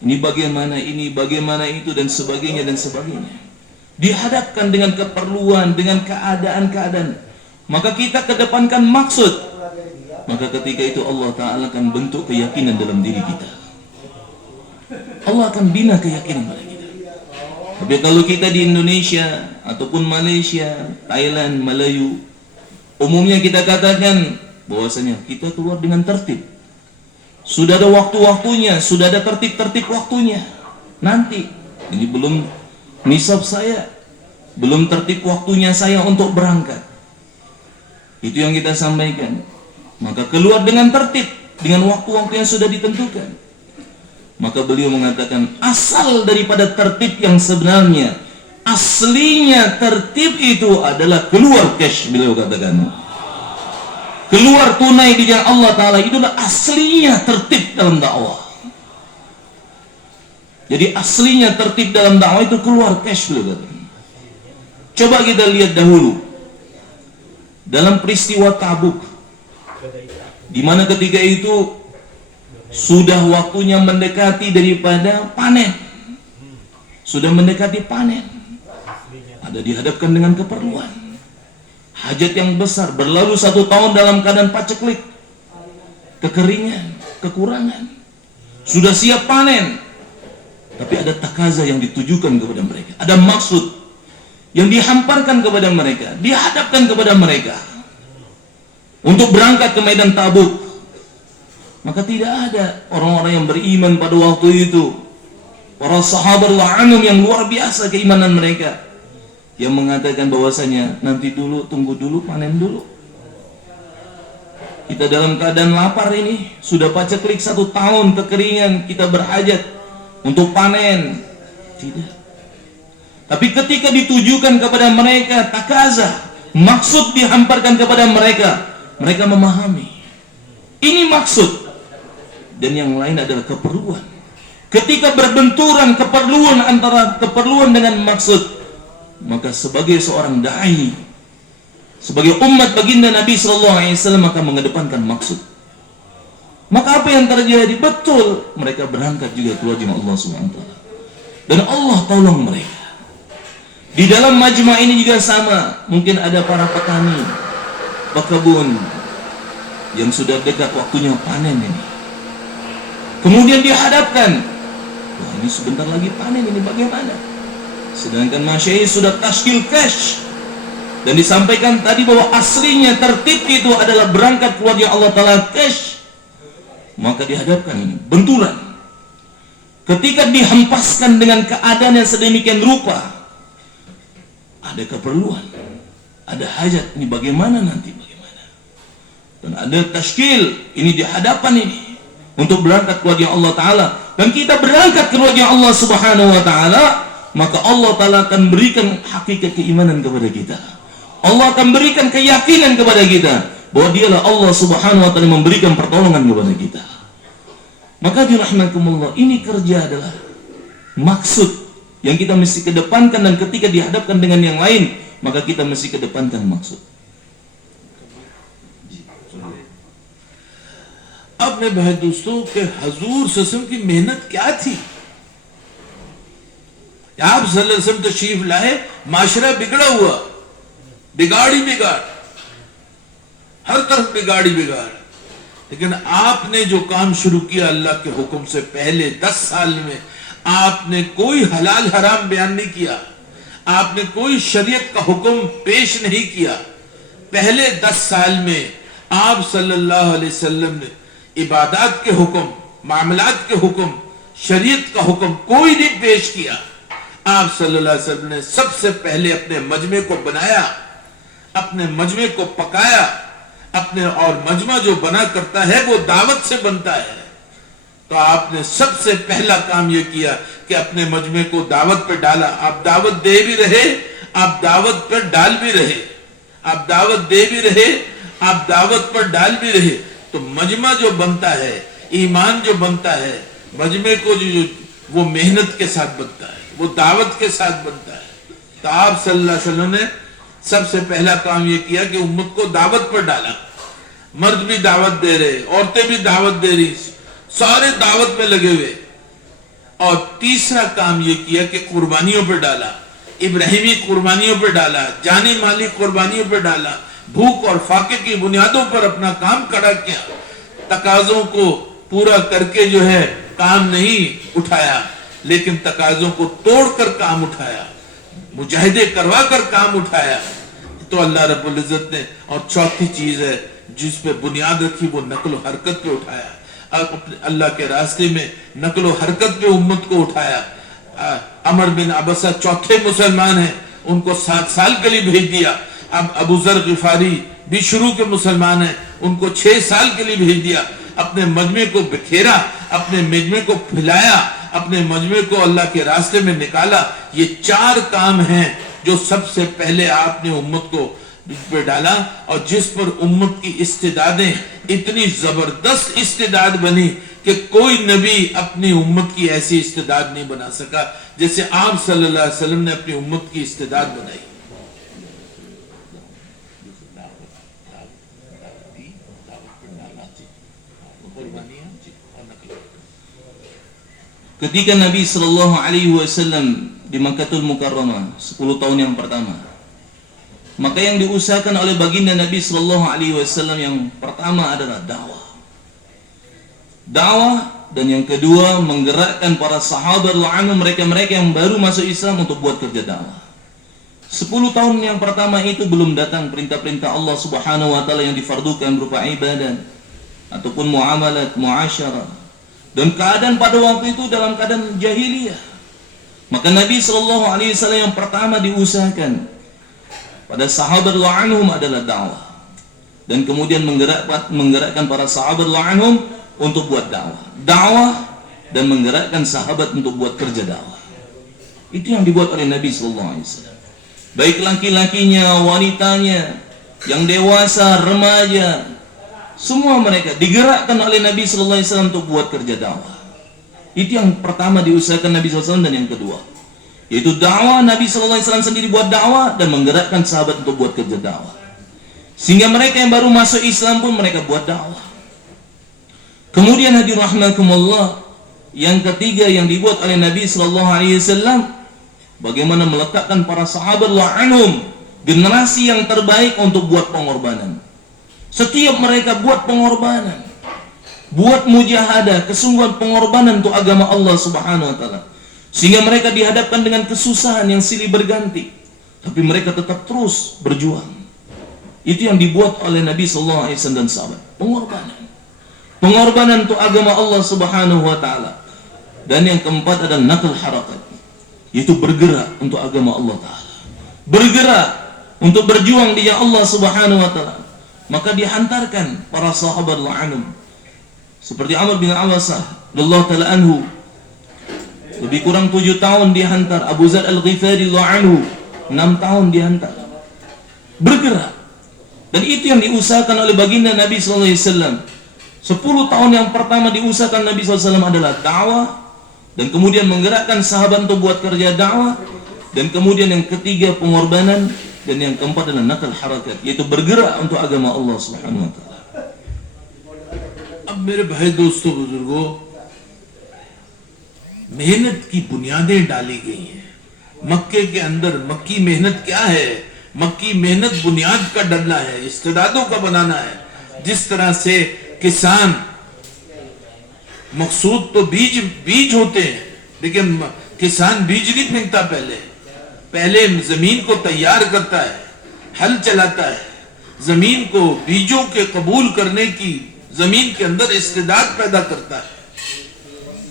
ini bagaimana itu dan sebagainya dan sebagainya, dihadapkan dengan keperluan, dengan keadaan-keadaan, maka kita kedepankan maksud, maka ketika itu Allah Ta'ala akan bentuk keyakinan dalam diri kita, Allah akan bina keyakinan pada kita. Tapi kalau kita di Indonesia ataupun Malaysia, Thailand, Melayu, umumnya kita katakan bahwasanya kita keluar dengan tertib. Sudah ada waktu-waktunya, sudah ada tertib-tertib waktunya. Nanti, ini belum nisab saya, belum tertib waktunya saya untuk berangkat. Itu yang kita sampaikan. Maka keluar dengan tertib, dengan waktu-waktu yang sudah ditentukan. Maka beliau mengatakan asal daripada tertib yang sebenarnya, aslinya tertib itu adalah keluar cash, beliau katakan. Keluar tunai di jalan Allah Ta'ala, itulah aslinya tertib dalam dakwah. Jadi aslinya tertib dalam dakwah itu keluar cash, beliau katakan. Coba kita lihat dahulu dalam peristiwa Tabuk, di mana ketika itu sudah waktunya mendekati daripada panen, sudah mendekati panen, ada dihadapkan dengan keperluan, hajat yang besar, berlalu 1 tahun dalam keadaan paceklik, kekeringan, kekurangan, sudah siap panen, tapi ada takaza yang ditujukan kepada mereka, ada maksud yang dihamparkan kepada mereka, dihadapkan kepada mereka untuk berangkat ke medan Tabuk. Maka tidak ada orang-orang yang beriman pada waktu itu, para sahabat anhum yang luar biasa keimanan mereka, yang mengatakan bahwasanya nanti dulu, tunggu dulu, panen dulu. Kita dalam keadaan lapar ini, sudah paceklik 1 tahun kekeringan, kita berhajat untuk panen. Tidak. Tapi ketika ditujukan kepada mereka takazah, maksud dihamparkan kepada mereka, mereka memahami ini maksud, dan yang lain adalah keperluan. Ketika berbenturan keperluan antara keperluan dengan maksud, maka sebagai seorang dai, sebagai umat baginda Nabi SAW, maka mengedepankan maksud. Maka apa yang terjadi? Betul, mereka berangkat juga keluar dengan Allah SWT, dan Allah tolong mereka. Di dalam majma' ini juga sama. Mungkin ada para petani, pekebun yang sudah dekat waktunya panen ini. Kemudian dihadapkan, wah ini sebentar lagi panen, ini bagaimana? Sedangkan masyayikh sudah tashkil cash, dan disampaikan tadi bahwa aslinya tertib itu adalah berangkat keluar dari Allah Ta'ala cash. Maka dihadapkan ini benturan. Ketika dihempaskan dengan keadaan yang sedemikian rupa, ada keperluan, ada hajat, ini bagaimana nanti, bagaimana? Dan ada tashkil, ini di hadapan ini untuk berangkat keluar dari Allah Ta'ala, dan kita berangkat keluar dari Allah Subhanahu Wa Ta'ala, maka Allah Ta'ala akan berikan hakikat keimanan kepada kita. Allah akan berikan keyakinan kepada kita bahwa dialah Allah Subhanahu Wa Ta'ala memberikan pertolongan kepada kita. Maka dirahmatkumullah, ini kerja adalah maksud yang kita mesti kedepankan, dan ketika dihadapkan dengan yang lain, maka kita mesti kedepankan maksud. अब मैं भाई दोस्तों के हजूर सल्लल्लाहु अलैहि वसल्लम की मेहनत क्या थी? आप सल्लल्लाहु अलैहि वसल्लम तशरीफ लाए, माशरा बिगड़ा हुआ, बिगाड़ ही बिगाड़, हर तरफ बिगाड़ ही बिगाड़। लेकिन आपने जो काम शुरू किया अल्लाह के हुक्म से पहले 10 साल में, आपने कोई हलाल हराम बयान नहीं किया, आपने कोई शरीयत का हुक्म पेश नहीं किया। पहले 10 साल में आप सल्लल्लाहु अलैहि वसल्लम ने इबादत के हुक्म, मामलात के हुक्म, शरीयत का हुक्म कोई नहीं पेश किया। आप सल्लल्लाहु अलैहि वसल्लम ने सबसे पहले अपने मजमे को बनाया, अपने मजमे को पकाया, अपने, और मजमा जो बना करता है वो दावत से बनता है। तो आपने सबसे पहला काम ये किया कि अपने मजमे को दावत पर डाला। आप दावत दे भी रहे, आप दावत पर डाल भी रहे, आप दावत दे भी रहे, आप दावत पर डाल भी रहे। तो मजमा जो बनता है, ईमान जो बनता है, मजमे को जो वो मेहनत के साथ बनता है, वो दावत के साथ बनता है। तो आप सल्लल्लाहु अलैहि वसल्लम ने सबसे पहला काम ये किया कि उम्मत को दावत पर डाला। मर्द भी दावत दे रहे, औरतें भी दावत दे रही, सारे दावत में लगे हुए। और तीसरा काम ये किया कि कुर्बानियों पर डाला, इब्राहिमी कुर्बानियों पर डाला, जानी माली कुर्बानियों पर डाला, भूख और फाके की बुनियादों पर अपना काम खड़ा किया। तकाजों को पूरा करके जो है काम नहीं उठाया, लेकिन तकाजों को तोड़कर काम उठाया, मुजाहिदे करवा कर काम उठाया। तो अल्लाह रब्बुल इज्जत ने, और चौथी चीज है जिस पे बुनियाद रखी, वो नक्ल हरकत पे उठाया। अपने अल्लाह के रास्ते में नक्ल हरकत पे उम्मत को उठाया। अमर बिन अबसा चौथे मुसलमान हैं, उनको 7 साल के लिए भेज दिया। अब अबू जर गिफारी भी शुरू के मुसलमान हैं, उनको 6 साल के लिए भेज दिया। अपने मजमे को बिखेरा, अपने मजमे को फैलाया, अपने मजमे को अल्लाह के रास्ते में निकाला। ये 4 काम हैं जो सबसे पहले आपने उम्मत को पे डाला, और जिस पर उम्मत की इस्तेदादें इतनी जबरदस्त इस्तेदाद बनी कि कोई नबी अपनी उम्मत की ऐसी इस्तेदाद नहीं बना सका जैसे आप सल्लल्लाहु अलैहि वसल्लम ने अपनी उम्मत की इस्तेदाद बनाई। Ketika Nabi Sallallahu Alaihi Wasallam di Makkahul Mukarramah 10 tahun yang pertama, maka yang diusahakan oleh baginda Nabi Sallallahu Alaihi Wasallam yang pertama adalah dakwah, dan yang kedua menggerakkan para sahabat radhiyallahu mereka-mereka yang baru masuk Islam untuk buat kerja dakwah. 10 tahun yang pertama itu belum datang perintah-perintah Allah Subhanahu wa taala yang difardukan berupa ibadah ataupun muamalat, muasyarah. Dan keadaan pada waktu itu dalam keadaan jahiliyah. Maka Nabi SAW yang pertama diusahakan pada sahabat anhum adalah dakwah, dan kemudian menggerakkan para sahabat anhum untuk buat dakwah dan menggerakkan sahabat untuk buat kerja dakwah. Itu yang dibuat oleh Nabi SAW. Baik laki-lakinya, wanitanya, yang dewasa, remaja, semua mereka digerakkan oleh Nabi SAW untuk buat kerja dakwah. Itu yang pertama diusahakan Nabi SAW. Dan yang kedua, yaitu dakwah. Nabi SAW sendiri buat dakwah dan menggerakkan sahabat untuk buat kerja dakwah, sehingga mereka yang baru masuk Islam pun mereka buat dakwah. Kemudian hadirin rahimakumullah, yang ketiga yang dibuat oleh Nabi SAW, bagaimana meletakkan para sahabat anhum, generasi yang terbaik, untuk buat pengorbanan. Setiap mereka buat pengorbanan, buat mujahadah, kesungguhan pengorbanan untuk agama Allah Subhanahu wa taala, sehingga mereka dihadapkan dengan kesusahan yang silih berganti, tapi mereka tetap terus berjuang. Itu yang dibuat oleh Nabi SAW dan sahabat, pengorbanan untuk agama Allah Subhanahu wa taala. Dan yang keempat adalah nakal harakat, yaitu bergerak untuk agama Allah taala, bergerak untuk berjuang di jalan Allah Subhanahu wa taala. Maka dihantarkan para sahabat anhum, seperti Amr bin Awasah radhiyallahu taala anhu, lebih kurang 7 tahun dihantar. Abu Zar Al-Ghifari anhu 6 tahun dihantar, bergerak. Dan itu yang diusahakan oleh baginda Nabi SAW. 10 tahun yang pertama diusahakan Nabi SAW adalah dakwah, dan kemudian menggerakkan sahabat untuk buat kerja dakwah, dan kemudian yang ketiga pengorbanan, dan yang keempat adalah nakal harakat, yaitu bergerak untuk agama Allah Subhanahu wa taala. अब मेरे भाई दोस्तों बुजुर्गों, मेहनत की बुनियादें डाली गई हैं। मक्के के अंदर मक्की मेहनत क्या है? मक्की मेहनत बुनियाद का डलना है, इस्तेदादों का बनाना है। जिस तरह से किसान, मकसूद तो बीज होते हैं, लेकिन किसान बीज नहीं फेंकता, पहले जमीन को तैयार करता है, हल चलाता है, जमीन को बीजों के कबूल करने की जमीन के अंदर इस्तेदाद पैदा करता है।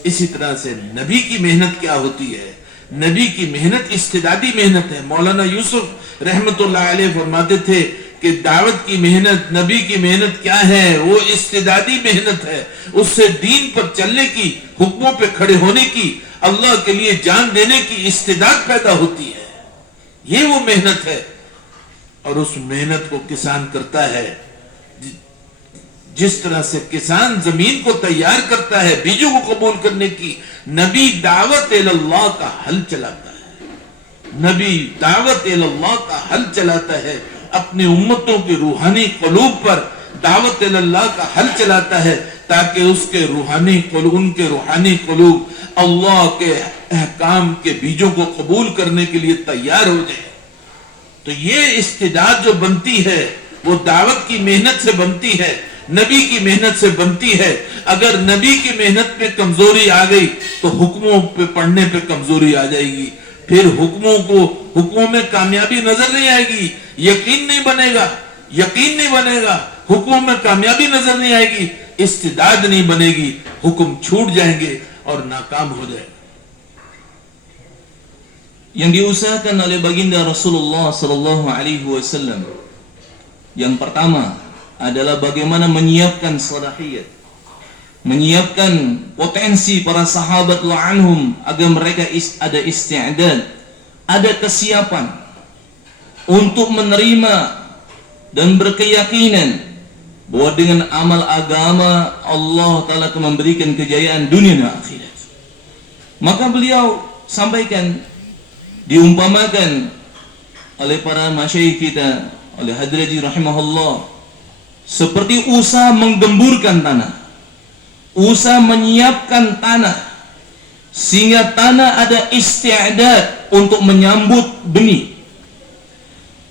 इसी तरह से नबी की मेहनत क्या होती है? नबी की मेहनत इस्तेदादी मेहनत है। मौलाना यूसुफ रहमतुल्लाह अलैह फरमाते थे कि दावत की मेहनत, नबी की मेहनत क्या है? वो इस्तेदादी मेहनत है। उससे दीन पर चलने की, हुक्मों पे खड़े होने की, अल्लाह के लिए जान देने की इस्तेदाद पैदा होती है। ये वो मेहनत है, और उस मेहनत को किसान करता है। जिस तरह से किसान जमीन को तैयार करता है बीजों को कबूल करने की, नबी दावत अल्लाह का हल चलाता है। नबी दावत अल्लाह का हल चलाता है, अपनी उम्मतों की रूहानी क़ुलूब पर दावत अल्लाह का हल चलाता है, ताकि उसके उनके रूहानी क़ुलूब अल्लाह के अहकाम के बीजों को कबूल करने के लिए तैयार हो जाए। तो ये इस्तिदाद जो बनती है, वो दावत की मेहनत से बनती है, नबी की मेहनत से बनती है। अगर नबी की मेहनत पे कमजोरी आ गई तो हुक्मों पे पढ़ने पे कमजोरी आ जाएगी, फिर हुक्मों में कामयाबी नजर नहीं आएगी, यकीन नहीं बनेगा, हुक्मों में कामयाबी नजर नहीं आएगी, इस्तिदाद नहीं बनेगी, हुक्म छूट जाएंगे और नाकाम हो जाएगा। Yang diusahakan oleh baginda Rasulullah sallallahu alaihi wasallam, yang pertama adalah bagaimana menyiapkan salahiyat, menyiapkan potensi para sahabat anhum agar mereka ada isti'dad, ada kesiapan untuk menerima dan berkeyakinan bahwa dengan amal agama Allah Ta'ala akan memberikan kejayaan dunia dan akhirat. Maka beliau sampaikan, diumpamakan oleh para masyayikh kita, oleh Hadraji rahimahullah, seperti usaha menggemburkan tanah, usaha menyiapkan tanah, sehingga tanah ada isti'dad untuk menyambut benih.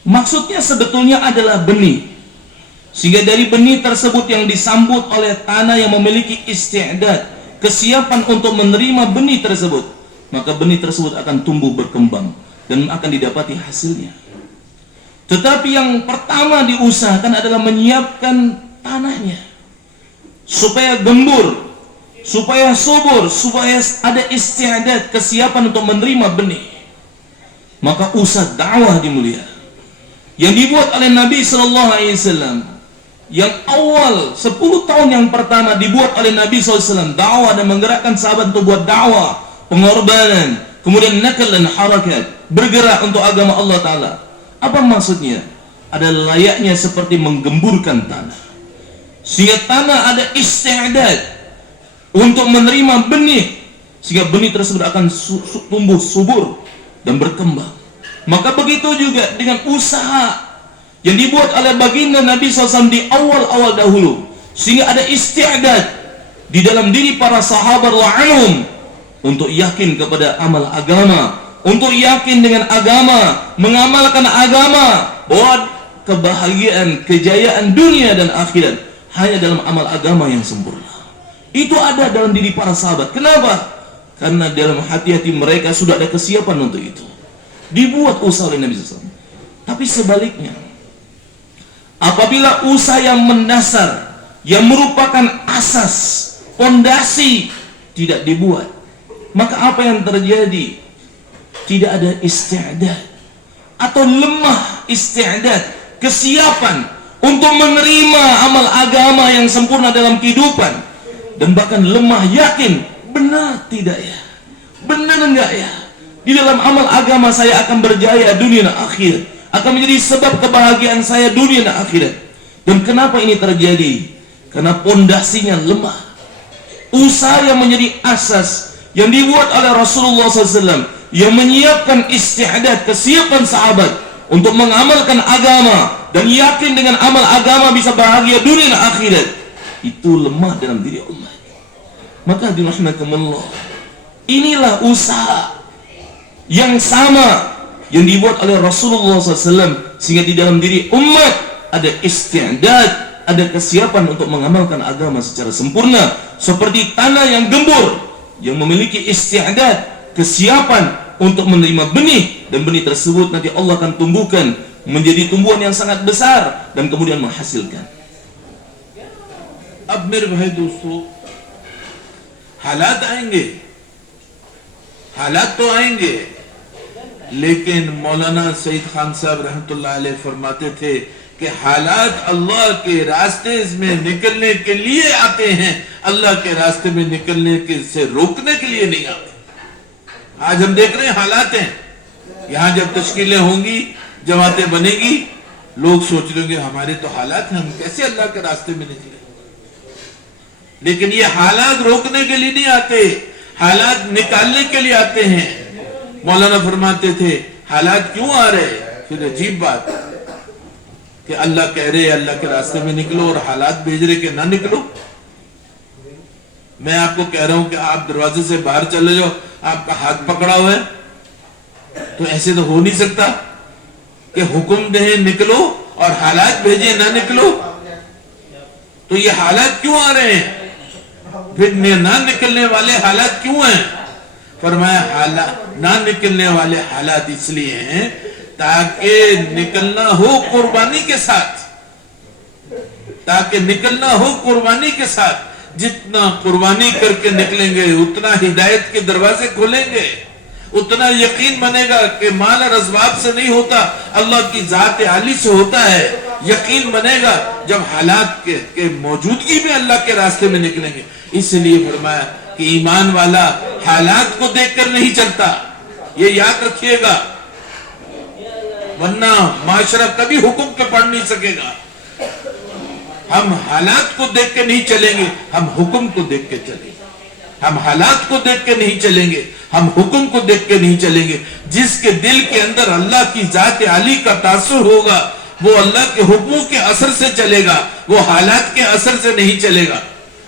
Maksudnya sebetulnya adalah benih, sehingga dari benih tersebut yang disambut oleh tanah yang memiliki isti'dad, kesiapan untuk menerima benih tersebut, maka benih tersebut akan tumbuh berkembang dan akan didapati hasilnya. Tetapi yang pertama diusahakan adalah menyiapkan tanahnya supaya gembur, supaya subur, supaya ada istiadat, kesiapan untuk menerima benih. Maka usaha dakwah dimuliakan yang dibuat oleh Nabi SAW, yang awal 10 tahun yang pertama dibuat oleh Nabi SAW, dakwah dan menggerakkan sahabat untuk buat dakwah, pengorbanan, kemudian nakal dan harakat, bergerak untuk agama Allah Ta'ala. Apa maksudnya? Ada layaknya seperti menggemburkan tanah, sehingga tanah ada istiadat untuk menerima benih, sehingga benih tersebut akan tumbuh subur dan berkembang. Maka begitu juga dengan usaha yang dibuat oleh baginda Nabi SAW di awal-awal dahulu, sehingga ada istiadat di dalam diri para sahabat wa'alum untuk yakin kepada amal agama, untuk yakin dengan agama, mengamalkan agama, bahwa kebahagiaan, kejayaan dunia dan akhirat hanya dalam amal agama yang sempurna. Itu ada dalam diri para sahabat. Kenapa? Karena dalam hati-hati mereka sudah ada kesiapan untuk itu. Dibuat usaha oleh Nabi SAW. Tapi sebaliknya, apabila usaha yang mendasar, yang merupakan asas, fondasi tidak dibuat, maka apa yang terjadi? Tidak ada isti'dad atau lemah isti'dad, kesiapan untuk menerima amal agama yang sempurna dalam kehidupan, dan bahkan lemah yakin, benar tidak ya? Benar enggak ya? Di dalam amal agama saya akan berjaya dunia dan akhirat, akan menjadi sebab kebahagiaan saya dunia dan akhirat. Dan kenapa ini terjadi? Karena pondasinya lemah. Usaha yang menjadi asas yang dibuat oleh Rasulullah SAW, yang menyiapkan isti'dad, kesiapan sahabat untuk mengamalkan agama dan yakin dengan amal agama bisa bahagia dunia dan akhirat, itu lemah dalam diri umat. Maka dirahmatullah, inilah usaha yang sama yang dibuat oleh Rasulullah SAW, sehingga di dalam diri umat ada isti'dad, ada kesiapan untuk mengamalkan agama secara sempurna, seperti tanah yang gembur, yang memiliki isti'dad, kesiapan untuk menerima benih, dan benih tersebut nanti Allah akan tumbuhkan menjadi tumbuhan yang sangat besar dan kemudian menghasilkan. अब मेरे भाई दोस्तों, हालात आएंगे, हालात तो आएंगे, लेकिन मौलाना सईद खान साहब रहमतुल्लाह अलैह फरमाते थे कि हालात अल्लाह के रास्ते में निकलने के लिए आते हैं, अल्लाह के रास्ते में निकलने के से रोकने के लिए नहीं आते। आज हम देख रहे हैं हालात हैं, यहाँ जब तश्कीलें होंगी, जमातें बनेगी, लोग सोच लेंगे हमारे तो हालात हैं, हम कैसे अल्लाह के रास्ते में निकले। लेकिन ये हालात रोकने के लिए नहीं आते, हालात निकालने के लिए आते हैं। मौलाना फरमाते थे हालात क्यों आ रहे? फिर अजीब बात कि अल्लाह कह रहे अल्लाह के रास्ते में निकलो और हालात भेज रहे कि ना निकलो। मैं आपको कह रहा हूं कि आप दरवाजे से बाहर चले जाओ, आपका हाथ पकड़ा हुआ है, तो ऐसे तो हो नहीं सकता कि हुक्म दे निकलो और हालात भेजे ना निकलो। तो ये हालात क्यों आ रहे हैं? फिर ना निकलने वाले हालात क्यों हैं? फरमाया हालात ना निकलने वाले हालात इसलिए हैं ताकि निकलना हो कुर्बानी के साथ, ताकि निकलना हो कुर्बानी के साथ। जितना कुर्बानी करके निकलेंगे उतना हिदायत के दरवाजे खुलेंगे, उतना यकीन बनेगा कि माल और असबाब से नहीं होता, अल्लाह की जात आली से होता है। यकीन बनेगा जब हालात के मौजूदगी में अल्लाह के रास्ते में निकलेंगे। इसलिए फरमाया कि ईमान वाला हालात को देखकर नहीं चलता, ये याद रखिएगा, वरना माशरा कभी हुक्म पे पढ़ नहीं सकेगा। हम हालात को देख के नहीं चलेंगे, हम हुक्म को देख के चलेंगे। हम हालात को देख के नहीं चलेंगे, हम हुक्म को देख के नहीं चलेंगे। जिसके दिल के अंदर अल्लाह की जात आली का तासुर होगा, वो अल्लाह के हुक्मों के असर से चलेगा, वो हालात के असर से नहीं चलेगा।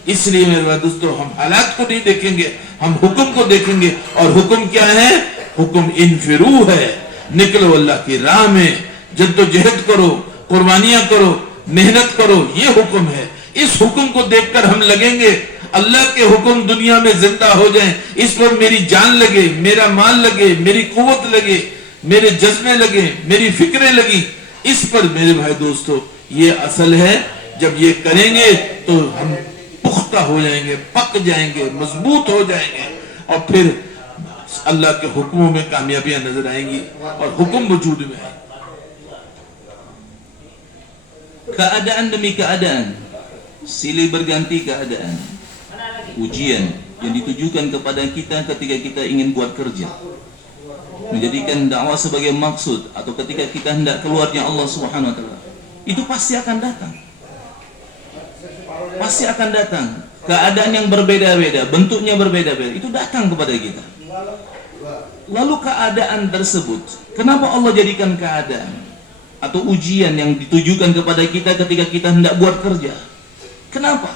इसलिए मेरे दोस्तों, हम हालात को नहीं देखेंगे, हम हुक्म को देखेंगे। और हुक्म क्या है? हुक्म इनफिरू है, निकलो अल्लाह की राह में, जद्दोजहद करो, कुर्बानियां करो, मेहनत करो, ये हुक्म है। इस हुक्म को देखकर हम लगेंगे, अल्लाह के हुक्म दुनिया में जिंदा हो जाए, इस पर मेरी जान लगे, मेरा माल लगे, मेरी कुव्वत लगे, मेरे जज्बे लगे, मेरी फिक्रें लगी, इस पर मेरे भाई दोस्तों ये असल है। जब ये करेंगे तो हम पुख्ता पुख्ता हो जाएंगे, पक जाएंगे, मजबूत हो जाएंगे और फिर अल्लाह के हुक्मों में कामयाबियां नजर आएंगी और हुक्म वजूद में आएंगे. Keadaan demi keadaan, silih berganti keadaan, ujian yang ditujukan kepada kita ketika kita ingin buat kerja, menjadikan dakwah sebagai maksud, atau ketika kita hendak keluarnya Allah Subhanahu wa taala, itu pasti akan datang. Pasti akan datang. Keadaan yang berbeda-beda, bentuknya berbeda-beda, itu datang kepada kita. Lalu keadaan tersebut, kenapa Allah jadikan keadaan atau ujian yang ditujukan kepada kita ketika kita hendak buat kerja? Kenapa?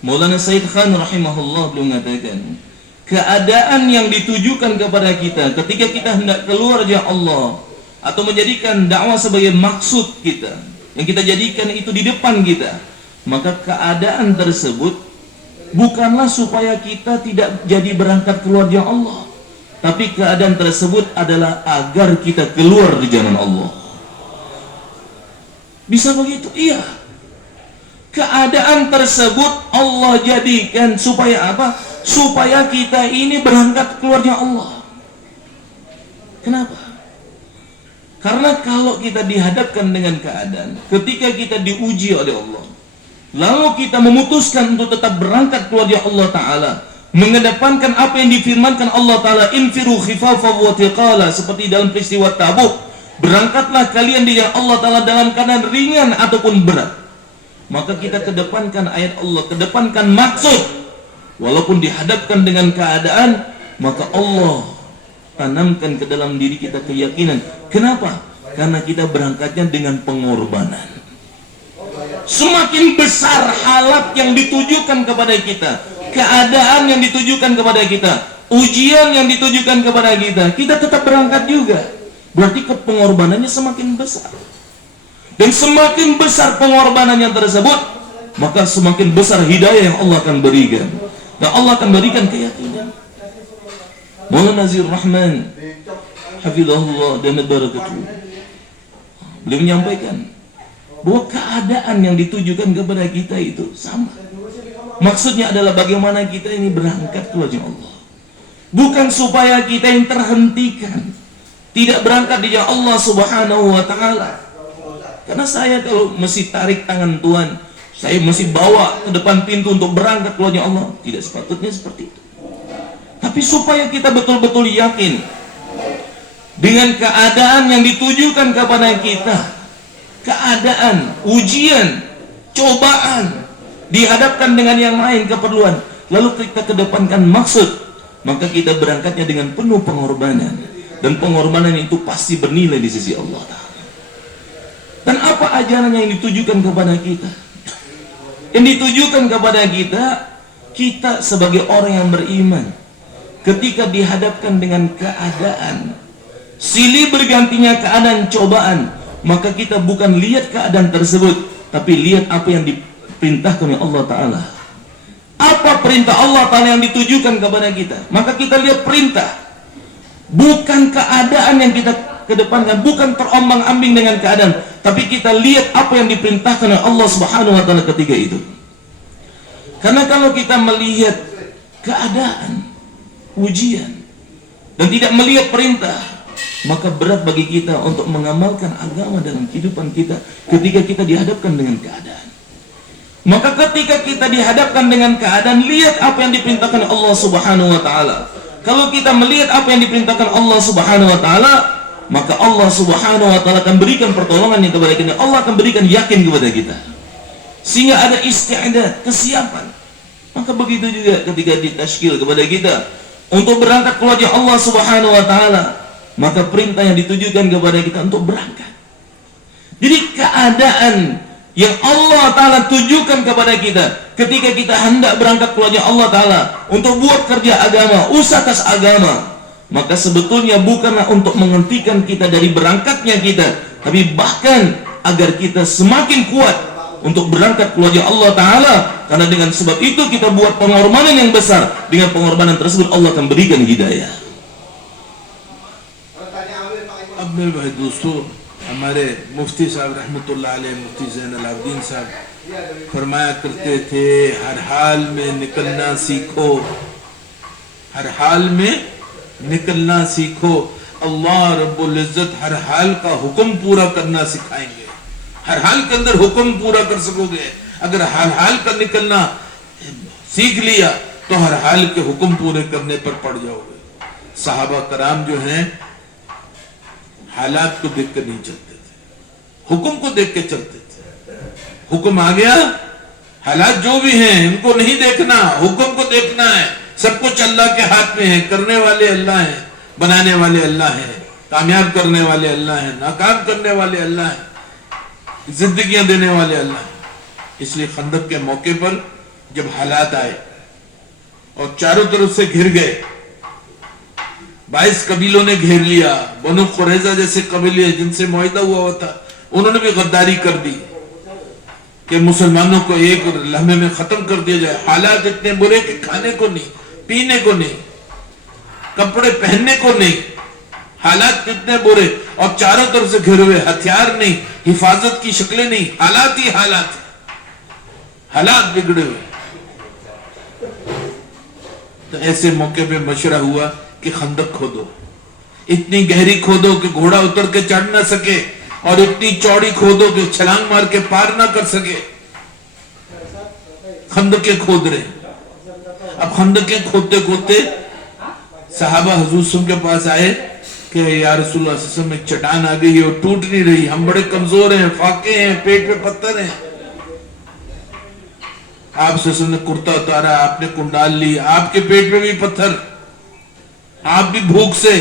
Maulana Sayyid Khan rahimahullah beliau mengatakan, keadaan yang ditujukan kepada kita ketika kita hendak keluar dari Allah atau menjadikan dakwah sebagai maksud kita, yang kita jadikan itu di depan kita, maka keadaan tersebut bukanlah supaya kita tidak jadi berangkat keluar dari Allah, tapi keadaan tersebut adalah agar kita keluar di jalan Allah. Bisa begitu? Iya. Keadaan tersebut Allah jadikan supaya apa? Supaya kita ini berangkat keluarnya Allah. Kenapa? Karena kalau kita dihadapkan dengan keadaan, ketika kita diuji oleh Allah, lalu kita memutuskan untuk tetap berangkat keluarnya Allah Ta'ala, mengedepankan apa yang difirmankan Allah Ta'ala, infiru khifafan wa thiqala, seperti dalam peristiwa Tabuk, berangkatlah kalian di jalan Allah Ta'ala dalam keadaan ringan ataupun berat. Maka kita kedepankan ayat Allah, kedepankan maksud. Walaupun dihadapkan dengan keadaan, maka Allah tanamkan ke dalam diri kita keyakinan. Kenapa? Karena kita berangkatnya dengan pengorbanan. Semakin besar halat yang ditujukan kepada kita, keadaan yang ditujukan kepada kita, ujian yang ditujukan kepada kita, kita tetap berangkat juga. Berarti pengorbanannya semakin besar. Dan semakin besar pengorbanannya tersebut, maka semakin besar hidayah yang Allah akan berikan. Dan Allah akan berikan keyakinan. Maulana Nazir Rahman hafizahullah dan barakatuh, beliau menyampaikan bahwa keadaan yang ditujukan kepada kita itu sama. Maksudnya adalah bagaimana kita ini berangkat keluar dari Allah. Bukan supaya kita yang terhentikan, tidak berangkat di jalan Allah Subhanahu wa Ta'ala. Karena saya kalau mesti tarik tangan Tuhan, saya mesti bawa ke depan pintu untuk berangkat keluar dari Allah, tidak sepatutnya seperti itu. Tapi supaya kita betul-betul yakin dengan keadaan yang ditujukan kepada kita, keadaan, ujian, cobaan, dihadapkan dengan yang lain keperluan, lalu kita kedepankan maksud, maka kita berangkatnya dengan penuh pengorbanan. Dan pengorbanan itu pasti bernilai di sisi Allah Ta'ala. Dan apa ajaran yang ditujukan kepada kita? Yang ditujukan kepada kita, kita sebagai orang yang beriman, ketika dihadapkan dengan keadaan, silih bergantinya keadaan cobaan, maka kita bukan lihat keadaan tersebut, tapi lihat apa yang diperintahkan oleh Allah Ta'ala. Apa perintah Allah Ta'ala yang ditujukan kepada kita? Maka kita lihat perintah, bukan keadaan yang kita kedepankan, bukan terombang-ambing dengan keadaan, tapi kita lihat apa yang diperintahkan oleh Allah Subhanahu wa Ta'ala ketika itu. Karena kalau kita melihat keadaan, ujian, dan tidak melihat perintah, maka berat bagi kita untuk mengamalkan agama dalam kehidupan kita ketika kita dihadapkan dengan keadaan. Maka ketika kita dihadapkan dengan keadaan, lihat apa yang diperintahkan oleh Allah Subhanahu wa Ta'ala. Kalau kita melihat apa yang diperintahkan Allah Subhanahu wa Ta'ala, maka Allah Subhanahu wa Ta'ala akan berikan pertolongan yang kepada kita. Allah akan berikan yakin kepada kita, sehingga ada isti'adat, kesiapan. Maka begitu juga ketika ditashkil kepada kita untuk berangkat keluar dari Allah Subhanahu wa Ta'ala, maka perintah yang ditujukan kepada kita untuk berangkat. Jadi keadaan yang Allah Ta'ala tujukan kepada kita ketika kita hendak berangkat keluar dari Allah Ta'ala untuk buat kerja agama, usaha atas agama, maka sebetulnya bukanlah untuk menghentikan kita dari berangkatnya kita, tapi bahkan agar kita semakin kuat untuk berangkat keluar dari Allah Ta'ala. Karena dengan sebab itu kita buat pengorbanan yang besar. Dengan pengorbanan tersebut Allah akan berikan hidayah. अब मेरे भाई दोस्तों, हमारे मुफ्ती साहब रहमतुल्लाह अलैह, मुफ्ती ज़ैनुल आबिदीन साहब फरमाया करते थे हर हाल में निकलना सीखो, हर हाल में निकलना सीखो। अल्लाह रब्बुल इज्जत हर हाल का हुक्म पूरा करना सिखाएंगे। हर हाल के अंदर हुक्म पूरा कर सकोगे। अगर हर हाल का निकलना सीख लिया तो हर हाल के हुक्म पूरे करने पर पड़ जाओगे। सहाबा कराम जो हैं हालात को देख कर नहीं चलते थे, हुक्म को देख के चलते थे। हुक्म आ गया, हालात जो भी हैं इनको नहीं देखना, हुक्म को देखना है। सब कुछ अल्लाह के हाथ में है। करने वाले अल्लाह हैं, बनाने वाले अल्लाह हैं, कामयाब करने वाले अल्लाह हैं, नाकाम करने वाले अल्लाह हैं, जिंदगियां देने वाले अल्लाह हैं। इसलिए खंदक के मौके पर जब हालात आए और चारों तरफ से घिर गए, 22 कबीलों ने घेर लिया। बनु कुरैजा जैसे कबीले जिनसे मुआहिदा हुआ था, उन्होंने भी गद्दारी कर दी कि मुसलमानों को एक लम्हे में खत्म कर दिया जाए। हालात इतने बुरे कि खाने को नहीं, पीने को नहीं, कपड़े पहनने को नहीं, हालात इतने बुरे और चारों तरफ से घिरे हुए, हथियार नहीं, हिफाजत की शक्लें नहीं, हालात ही हालात, हालात बिगड़े हुए। तो ऐसे मौके पे मशवरा हुआ कि खंदक खोदो, इतनी गहरी खोदो कि घोड़ा उतर के चढ़ ना सके और इतनी चौड़ी खोदो कि छलांग मार के पार ना कर सके। खंदके खोद रहे। अब खंदके खोदते खोदते सहाबा हुजूर सल्लल्लाहु अलैहि वसल्लम के पास आए कि या रसूलुल्लाह सल्लल्लाहु अलैहि वसल्लम एक चट्टान आ गई है और टूट नहीं रही, हम बड़े कमजोर हैं, फाके हैं, पेट पे पत्थर हैं। आप सल्लल्लाहु अलैहि वसल्लम ने कुर्ता उतारा, आपने कुंडाल ली, आपके पेट में भी पत्थर, आप भी भूख से,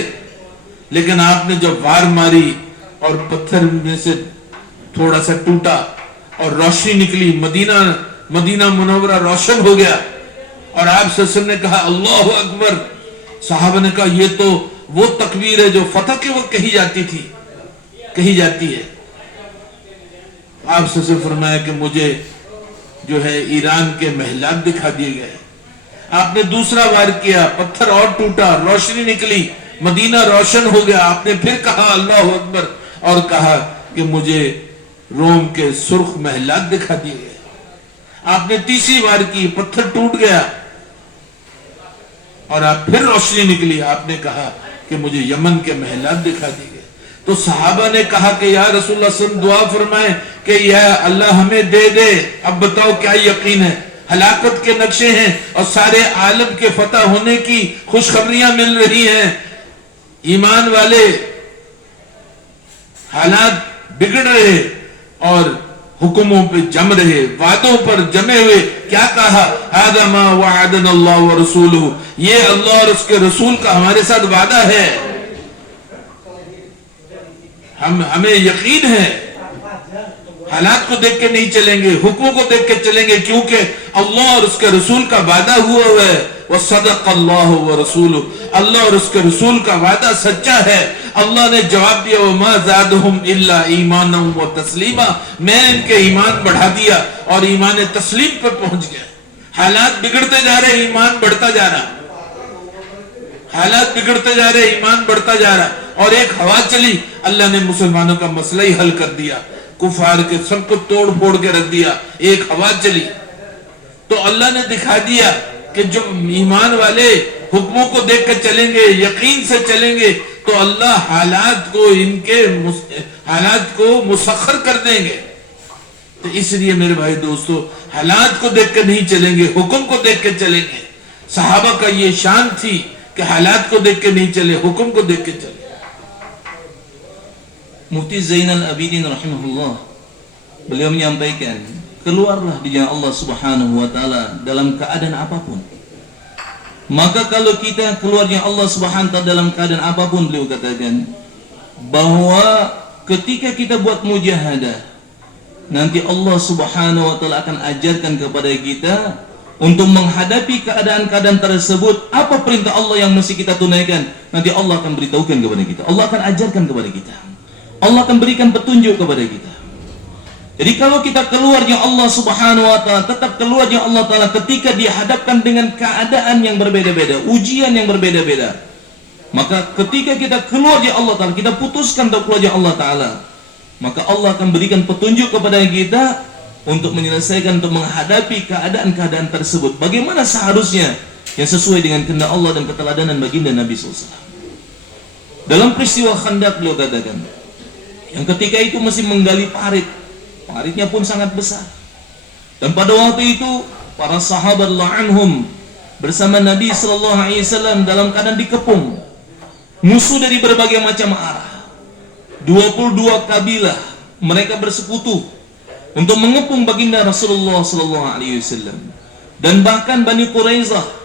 लेकिन आपने जब वार मारी और पत्थर में से थोड़ा सा टूटा और रोशनी निकली, मदीना मुनव्वरा रोशन हो गया। और आप सल्लल्लाहु अलैहि वसल्लम ने कहा अल्लाहु अकबर। साहबा ने कहा ये तो वो तकबीर है जो फतह के वक्त कही जाती थी, कही जाती है। आप सल्लल्लाहु अलैहि वसल्लम फरमाया कि मुझे जो है ईरान के महलात दिखा दिए गए। आपने दूसरा वार किया, पत्थर और टूटा, रोशनी निकली, मदीना रोशन हो गया। आपने फिर कहा अल्लाहु अकबर और कहा कि मुझे रोम के सुर्ख महलात दिखा दिए गए। आपने तीसरी बार की, पत्थर टूट गया और आप फिर रोशनी निकली। आपने कहा कि मुझे यमन के महलात दिखा दिए गए। तो सहाबा ने कहा कि या रसूलुल्लाह सल्लल्लाहु अलैहि वसल्लम दुआ फरमाए कि या अल्लाह हमें दे दे। अब बताओ क्या यकीन है? हलाकत के नक्शे हैं और सारे आलम के फतह होने की खुशखबरियां मिल रही हैं। ईमान वाले हालात बिगड़ रहे और हुक्मों पे जम रहे, वादों पर जमे हुए। क्या कहा? आदमा वअदना अल्लाह व रसूलुहु, ये अल्लाह और उसके रसूल का हमारे साथ वादा है। हमें यकीन है, हालात को देख के नहीं चलेंगे, हुक्मों को देख के चलेंगे, क्योंकि अल्लाह और उसके रसूल का वादा हुआ है। वह सदक़ अल्लाह व रसूलुहु, अल्लाह और उसके रसूल का वादा सच्चा है। अल्लाह ने जवाब दिया वमा ज़ादहुम इल्ला ईमानन व तस्लीमा, मैं इनके ईमान बढ़ा दिया और ईमान तस्लीम पर पहुंच गया। हालात बिगड़ते जा रहे, ईमान बढ़ता जा रहा, हालात बिगड़ते जा रहे, ईमान बढ़ता जा रहा। और एक हवा चली, अल्लाह ने मुसलमानों का मसला ही हल कर दिया, कुफार के सबको तोड़ फोड़ के रख दिया। एक हवा चली तो अल्लाह ने दिखा दिया कि जो ईमान वाले हुक्मों को देख कर चलेंगे, यकीन से चलेंगे, तो अल्लाह हालात को, इनके हालात को मुसख्खर कर देंगे। तो इसलिए मेरे भाई दोस्तों, हालात को देख कर नहीं चलेंगे, हुक्म को देख कर चलेंगे। सहाबा का ये शान थी कि हालात को देख के नहीं चले, हुक्म को देख के चले। Mufti Zainal Abidin rahimahullah, beliau menyampaikan, keluarlah di jalan Allah Subhanahu wa taala dalam keadaan apapun. Maka kalau kita keluar jalan Allah Subhanahu wa taala dalam keadaan apapun, beliau katakan bahwa ketika kita buat mujahadah, nanti Allah Subhanahu wa taala akan ajarkan kepada kita untuk menghadapi keadaan-keadaan tersebut, apa perintah Allah yang mesti kita tunaikan. Nanti Allah akan beritahukan kepada kita, Allah akan ajarkan kepada kita, Allah akan berikan petunjuk kepada kita. Jadi kalau kita keluarnya Allah Subhanahu wa taala, tetap keluarnya Allah taala ketika dihadapkan dengan keadaan yang berbeda-beda, ujian yang berbeda-beda. Maka ketika kita keluarnya Allah taala, kita putuskan untuk keluarnya Allah taala, maka Allah akan berikan petunjuk kepada kita untuk menyelesaikan, untuk menghadapi keadaan-keadaan tersebut. Bagaimana seharusnya yang sesuai dengan kehendak Allah dan keteladanan baginda Nabi SAW. Dalam peristiwa Khandaq beliau katakan, yang ketika itu masih menggali parit, paritnya pun sangat besar. Dan pada waktu itu para sahabat anhum bersama Nabi SAW dalam keadaan dikepung musuh dari berbagai macam arah. 22 kabilah mereka bersekutu untuk mengepung baginda Rasulullah SAW. Dan bahkan Bani Quraizah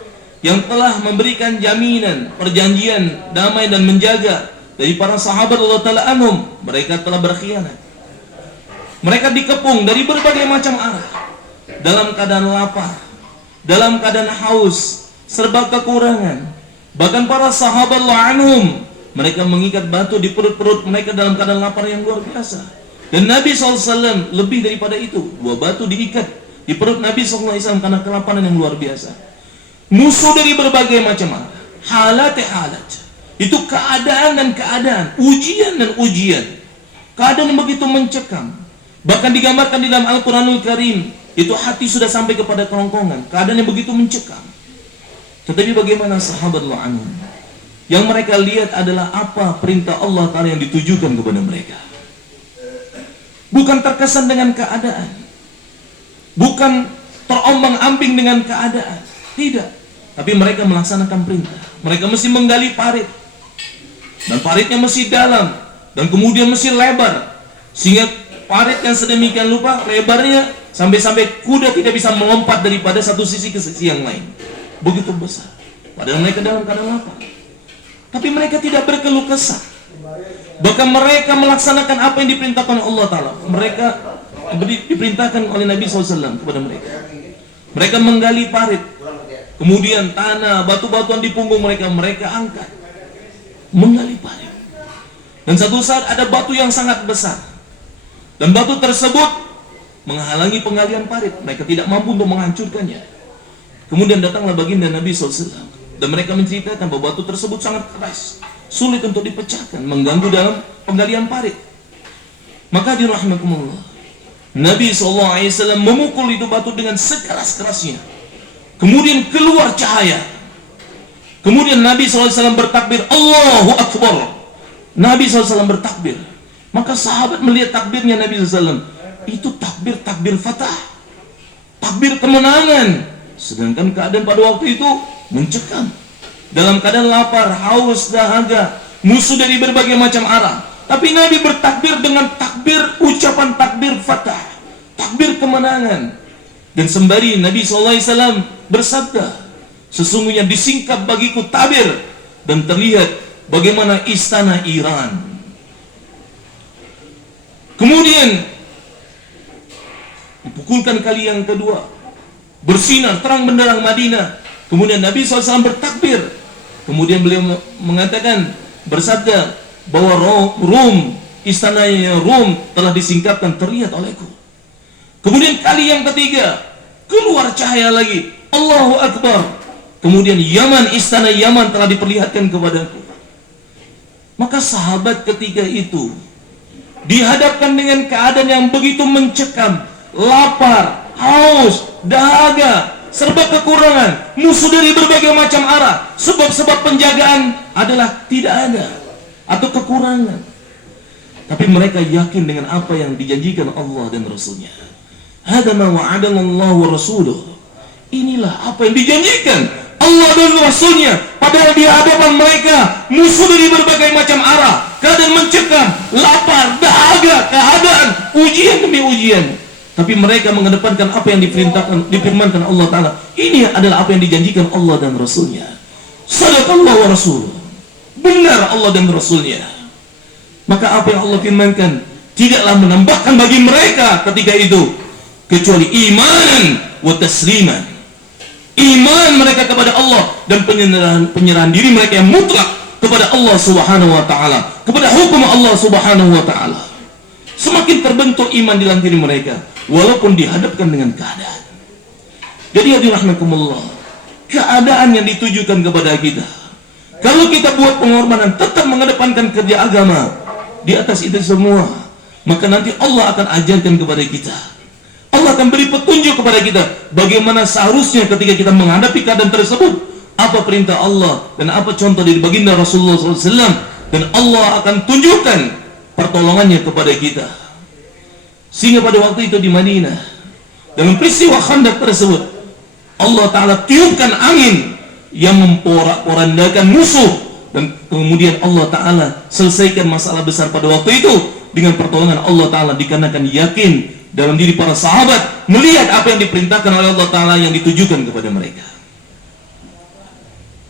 yang telah memberikan jaminan, perjanjian damai dan menjaga dari para sahabat Allah Ta'ala anhum, mereka telah berkhianat. Mereka dikepung dari berbagai macam arah, dalam keadaan lapar, dalam keadaan haus, serba kekurangan. Bahkan para sahabat anhum, mereka mengikat batu di perut-perut mereka dalam keadaan lapar yang luar biasa. Dan Nabi SAW lebih daripada itu, 2 batu diikat di perut Nabi SAW karena kelaparan yang luar biasa. Musuh dari berbagai macam arah, halat. Itu keadaan dan keadaan, ujian dan ujian. Keadaan yang begitu mencekam. Bahkan digambarkan di dalam Al-Quranul Karim, itu hati sudah sampai kepada kerongkongan. Keadaan yang begitu mencekam. Tetapi bagaimana sahabat anhum? Yang mereka lihat adalah apa perintah Allah Ta'ala yang ditujukan kepada mereka. Bukan terkesan dengan keadaan, bukan terombang-ambing dengan keadaan. Tidak. Tapi mereka melaksanakan perintah. Mereka mesti menggali parit, dan paritnya mesti dalam, dan kemudian mesti lebar, sehingga parit yang sedemikian rupa lebarnya sampai kuda tidak bisa melompat daripada satu sisi ke sisi yang lain. Begitu besar. Padahal mereka dalam keadaan lapar. Tapi mereka tidak berkeluh kesah. Bahkan mereka melaksanakan apa yang diperintahkan oleh Allah Ta'ala. Mereka diperintahkan oleh Nabi SAW kepada mereka. Mereka menggali parit, kemudian tanah, batu-batuan di punggung mereka angkat, menggali parit. Dan satu saat ada batu yang sangat besar, dan batu tersebut menghalangi penggalian parit. Mereka tidak mampu untuk menghancurkannya. Kemudian datanglah baginda Nabi SAW, dan mereka menceritakan bahwa batu tersebut sangat keras, sulit untuk dipecahkan, mengganggu dalam penggalian parit. Maka dirahmatkumullah, Nabi SAW memukul itu batu dengan sekeras-kerasnya. Kemudian keluar cahaya. Kemudian Nabi SAW bertakbir, Allahu Akbar. Nabi SAW bertakbir. Maka sahabat melihat takbirnya Nabi SAW, itu takbir fatah, takbir kemenangan. Sedangkan keadaan pada waktu itu mencekam, dalam keadaan lapar, haus, dahaga, musuh dari berbagai macam arah. Tapi Nabi bertakbir dengan takbir, ucapan takbir fatah, takbir kemenangan. Dan sembari Nabi SAW bersabda, sesungguhnya disingkap bagiku tabir, dan terlihat bagaimana istana Iran. Kemudian dipukulkan kali yang kedua, bersinar terang benderang Madinah. Kemudian Nabi SAW bertakbir. Kemudian beliau mengatakan, bersabda bahwa Rum, istananya Rum telah disingkapkan, terlihat olehku. Kemudian kali yang ketiga, keluar cahaya lagi, Allahu Akbar. Kemudian Yaman, istana Yaman telah diperlihatkan kepadaku. Maka sahabat ketika itu dihadapkan dengan keadaan yang begitu mencekam, lapar, haus, dahaga, serba kekurangan, musuh dari berbagai macam arah. Sebab-sebab penjagaan adalah tidak ada atau kekurangan. Tapi mereka yakin dengan apa yang dijanjikan Allah dan Rasulnya. Hada ma wa'adallahu wa rasuluh. Inilah apa yang dijanjikan Allah dan Rasulnya. Padahal di hadapan mereka musuh dari berbagai macam arah, keadaan mencekam, lapar, dahaga, keadaan ujian demi ujian. Tapi mereka mengedepankan apa yang difirmankan Allah Ta'ala. Ini adalah apa yang dijanjikan Allah dan Rasulnya. Sadaqallahu wa rasuluh. Benar Allah dan Rasulnya. Maka apa yang Allah firmankan tidaklah menambahkan bagi mereka ketika itu kecuali iman wa tasliman. Iman mereka kepada Allah dan penyerahan diri mereka yang mutlak kepada Allah Subhanahu wa Ta'ala, kepada hukum Allah Subhanahu wa Ta'ala. Semakin terbentuk iman di dalam diri mereka walaupun dihadapkan dengan keadaan. Jadi hadirin rahimakumullah, keadaan yang ditujukan kepada kita, kalau kita buat pengorbanan, tetap mengedepankan kerja agama di atas itu semua, maka nanti Allah akan ajarkan kepada kita, Allah Allah akan beri petunjuk kepada kita bagaimana seharusnya ketika kita menghadapi keadaan tersebut, apa perintah Allah dan apa contoh dari baginda Rasulullah SAW, dan Allah akan tunjukkan pertolongannya kepada kita. Sehingga pada waktu itu di Madinah, dalam peristiwa Khandaq tersebut, Allah Ta'ala tiupkan angin yang memporak-porandakan musuh, dan kemudian Allah Ta'ala selesaikan masalah besar pada waktu itu dengan pertolongan Allah Ta'ala, dikarenakan yakin dalam diri para sahabat melihat apa yang diperintahkan oleh Allah Ta'ala yang ditujukan kepada mereka.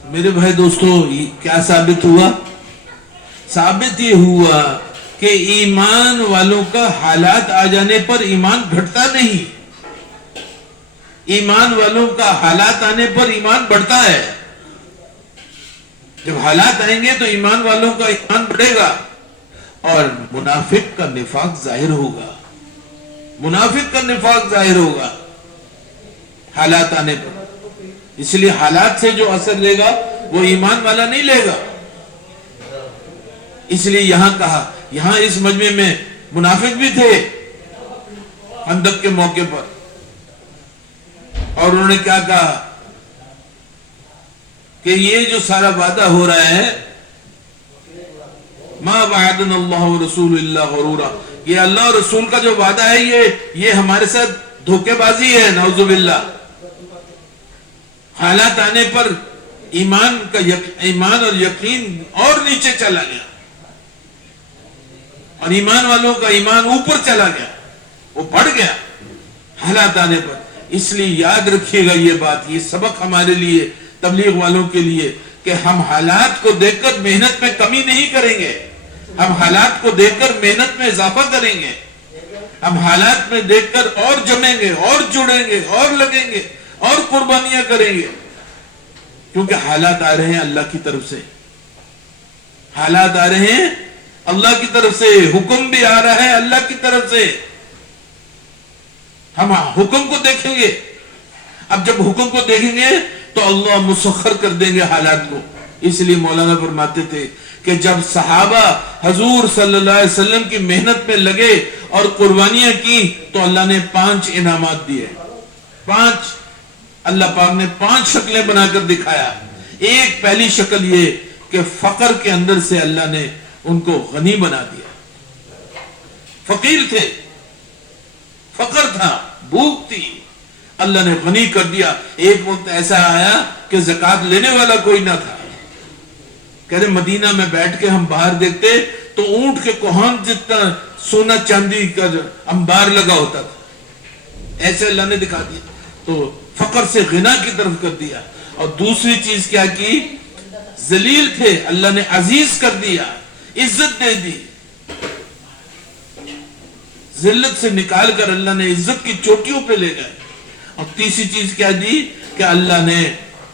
मेरे भाई दोस्तों, क्या साबित हुआ? साबित ये हुआ कि ईमान वालों का हालात आ जाने पर ईमान घटता नहीं, ईमान वालों का हालात आने पर ईमान बढ़ता है। जब हालात आएंगे तो ईमान वालों का ईमान बढ़ेगा और मुनाफिक का निफाक जाहिर होगा, मुनाफिक का निफाक जाहिर होगा हालात आने पर। इसलिए हालात से जो असर लेगा वो ईमान वाला नहीं लेगा। इसलिए यहां कहा, यहां इस मजमे में मुनाफिक भी थे खंदक के मौके पर, और उन्होंने क्या कहा कि ये जो सारा वादा हो रहा है, मा वअदना अल्लाह व रसूलुहु इल्ला गुरूरा, ये अल्लाह और रसूल का जो वादा है ये हमारे साथ धोखेबाजी है, नौजुबिल्लाह। हालात आने पर ईमान और यकीन और नीचे चला गया, और ईमान वालों का ईमान ऊपर चला गया, वो बढ़ गया हालात आने पर। इसलिए याद रखिएगा ये बात, ये सबक हमारे लिए, तबलीग वालों के लिए, कि हम हालात को देखकर मेहनत में कमी नहीं करेंगे, हम हालात को देखकर मेहनत में इजाफा करेंगे, हम हालात में देखकर और जमेंगे और जुड़ेंगे और लगेंगे और कुर्बानियां करेंगे, क्योंकि हालात आ रहे हैं अल्लाह की तरफ से, हालात आ रहे हैं अल्लाह की तरफ से, हुक्म भी आ रहा है अल्लाह की तरफ से। हम हुक्म को देखेंगे, अब जब हुक्म को देखेंगे तो अल्लाह मुसख्खर कर देंगे हालात को। इसलिए मौलाना फरमाते थे कि जब सहाबा हजूर सल्लल्लाहु अलैहि वसल्लम की मेहनत में लगे और कुर्बानियां की तो अल्लाह ने 5 इनामात दिए, 5 अल्लाह पाक ने 5 शक्लें बनाकर दिखाया। एक पहली शक्ल ये कि फकर के अंदर से अल्लाह ने उनको गनी बना दिया, फकीर थे, फकर था, भूख थी, अल्लाह ने गनी कर दिया। एक वक्त ऐसा आया कि ज़कात लेने वाला कोई ना था, कह रहे मदीना में बैठ के हम बाहर देखते तो ऊंट के कोहान जितना सोना चांदी का अंबार लगा होता था, ऐसे अल्लाह ने दिखा दिया। तो फकर से गिना की तरफ कर दिया। और दूसरी चीज क्या की, जलील थे, अल्लाह ने अजीज कर दिया, इज्जत दे दी, जिल्लत से निकाल कर अल्लाह ने इज्जत की चोटियों पे ले गए। और तीसरी चीज क्या दी कि अल्लाह ने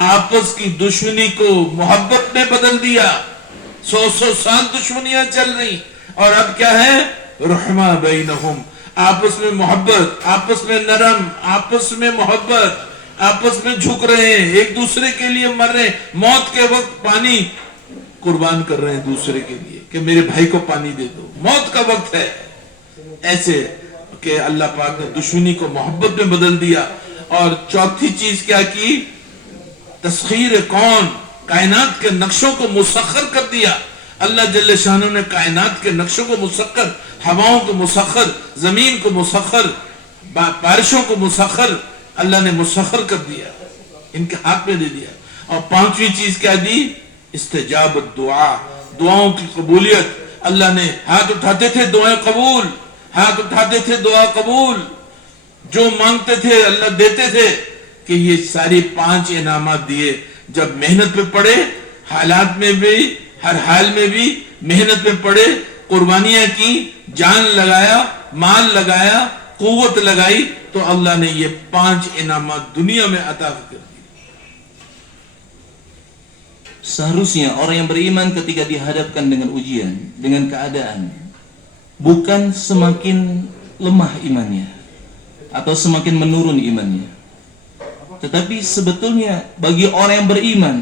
आपस की दुश्मनी को मोहब्बत में बदल दिया। 100 साल दुश्मनियां चल रही और अब क्या है, रहमा बैनहुम, आपस में मोहब्बत, आपस में नरम, आपस में मोहब्बत, आपस में झुक रहे हैं, एक दूसरे के लिए मर रहे हैं, मौत के वक्त पानी कुर्बान कर रहे हैं दूसरे के लिए कि मेरे भाई को पानी दे दो, मौत का वक्त है। ऐसे कि अल्लाह पाक ने दुश्मनी को मोहब्बत में बदल दिया। और चौथी चीज क्या की, तस्खीर कौन, कायनात के नक्शों को मुसख्खर कर दिया। अल्लाह जल्ले शानू ने कायनात के नक्शों को मुसख्खर, हवाओं को मुसख्खर, जमीन को मुसख्खर, बारिशों को मुसख्खर अल्लाह ने मुसख्खर कर दिया, इनके हाथ में दे दिया। और पांचवी चीज क्या दी, इस्तिजाबत दुआ, दुआओं की कबूलियत। अल्लाह ने हाथ उठाते थे दुआएं कबूल, हाथ उठाते थे दुआ कबूल, जो मांगते थे अल्लाह देते थे। कि ये सारी 5 इनामात दिए। जब मेहनत में पड़े, हालात में भी, हर हाल में भी मेहनत में पड़े, कुर्बानियां की, जान लगाया, माल लगाया, कुव्वत लगाई, तो अल्लाह ने ये 5 इनामात दुनिया में अता कर दी। Seharusnya orang yang beriman ketika dihadapkan dengan ujian, dengan keadaan, bukan semakin lemah imannya atau semakin menurun imannya. Tetapi sebetulnya bagi orang yang beriman,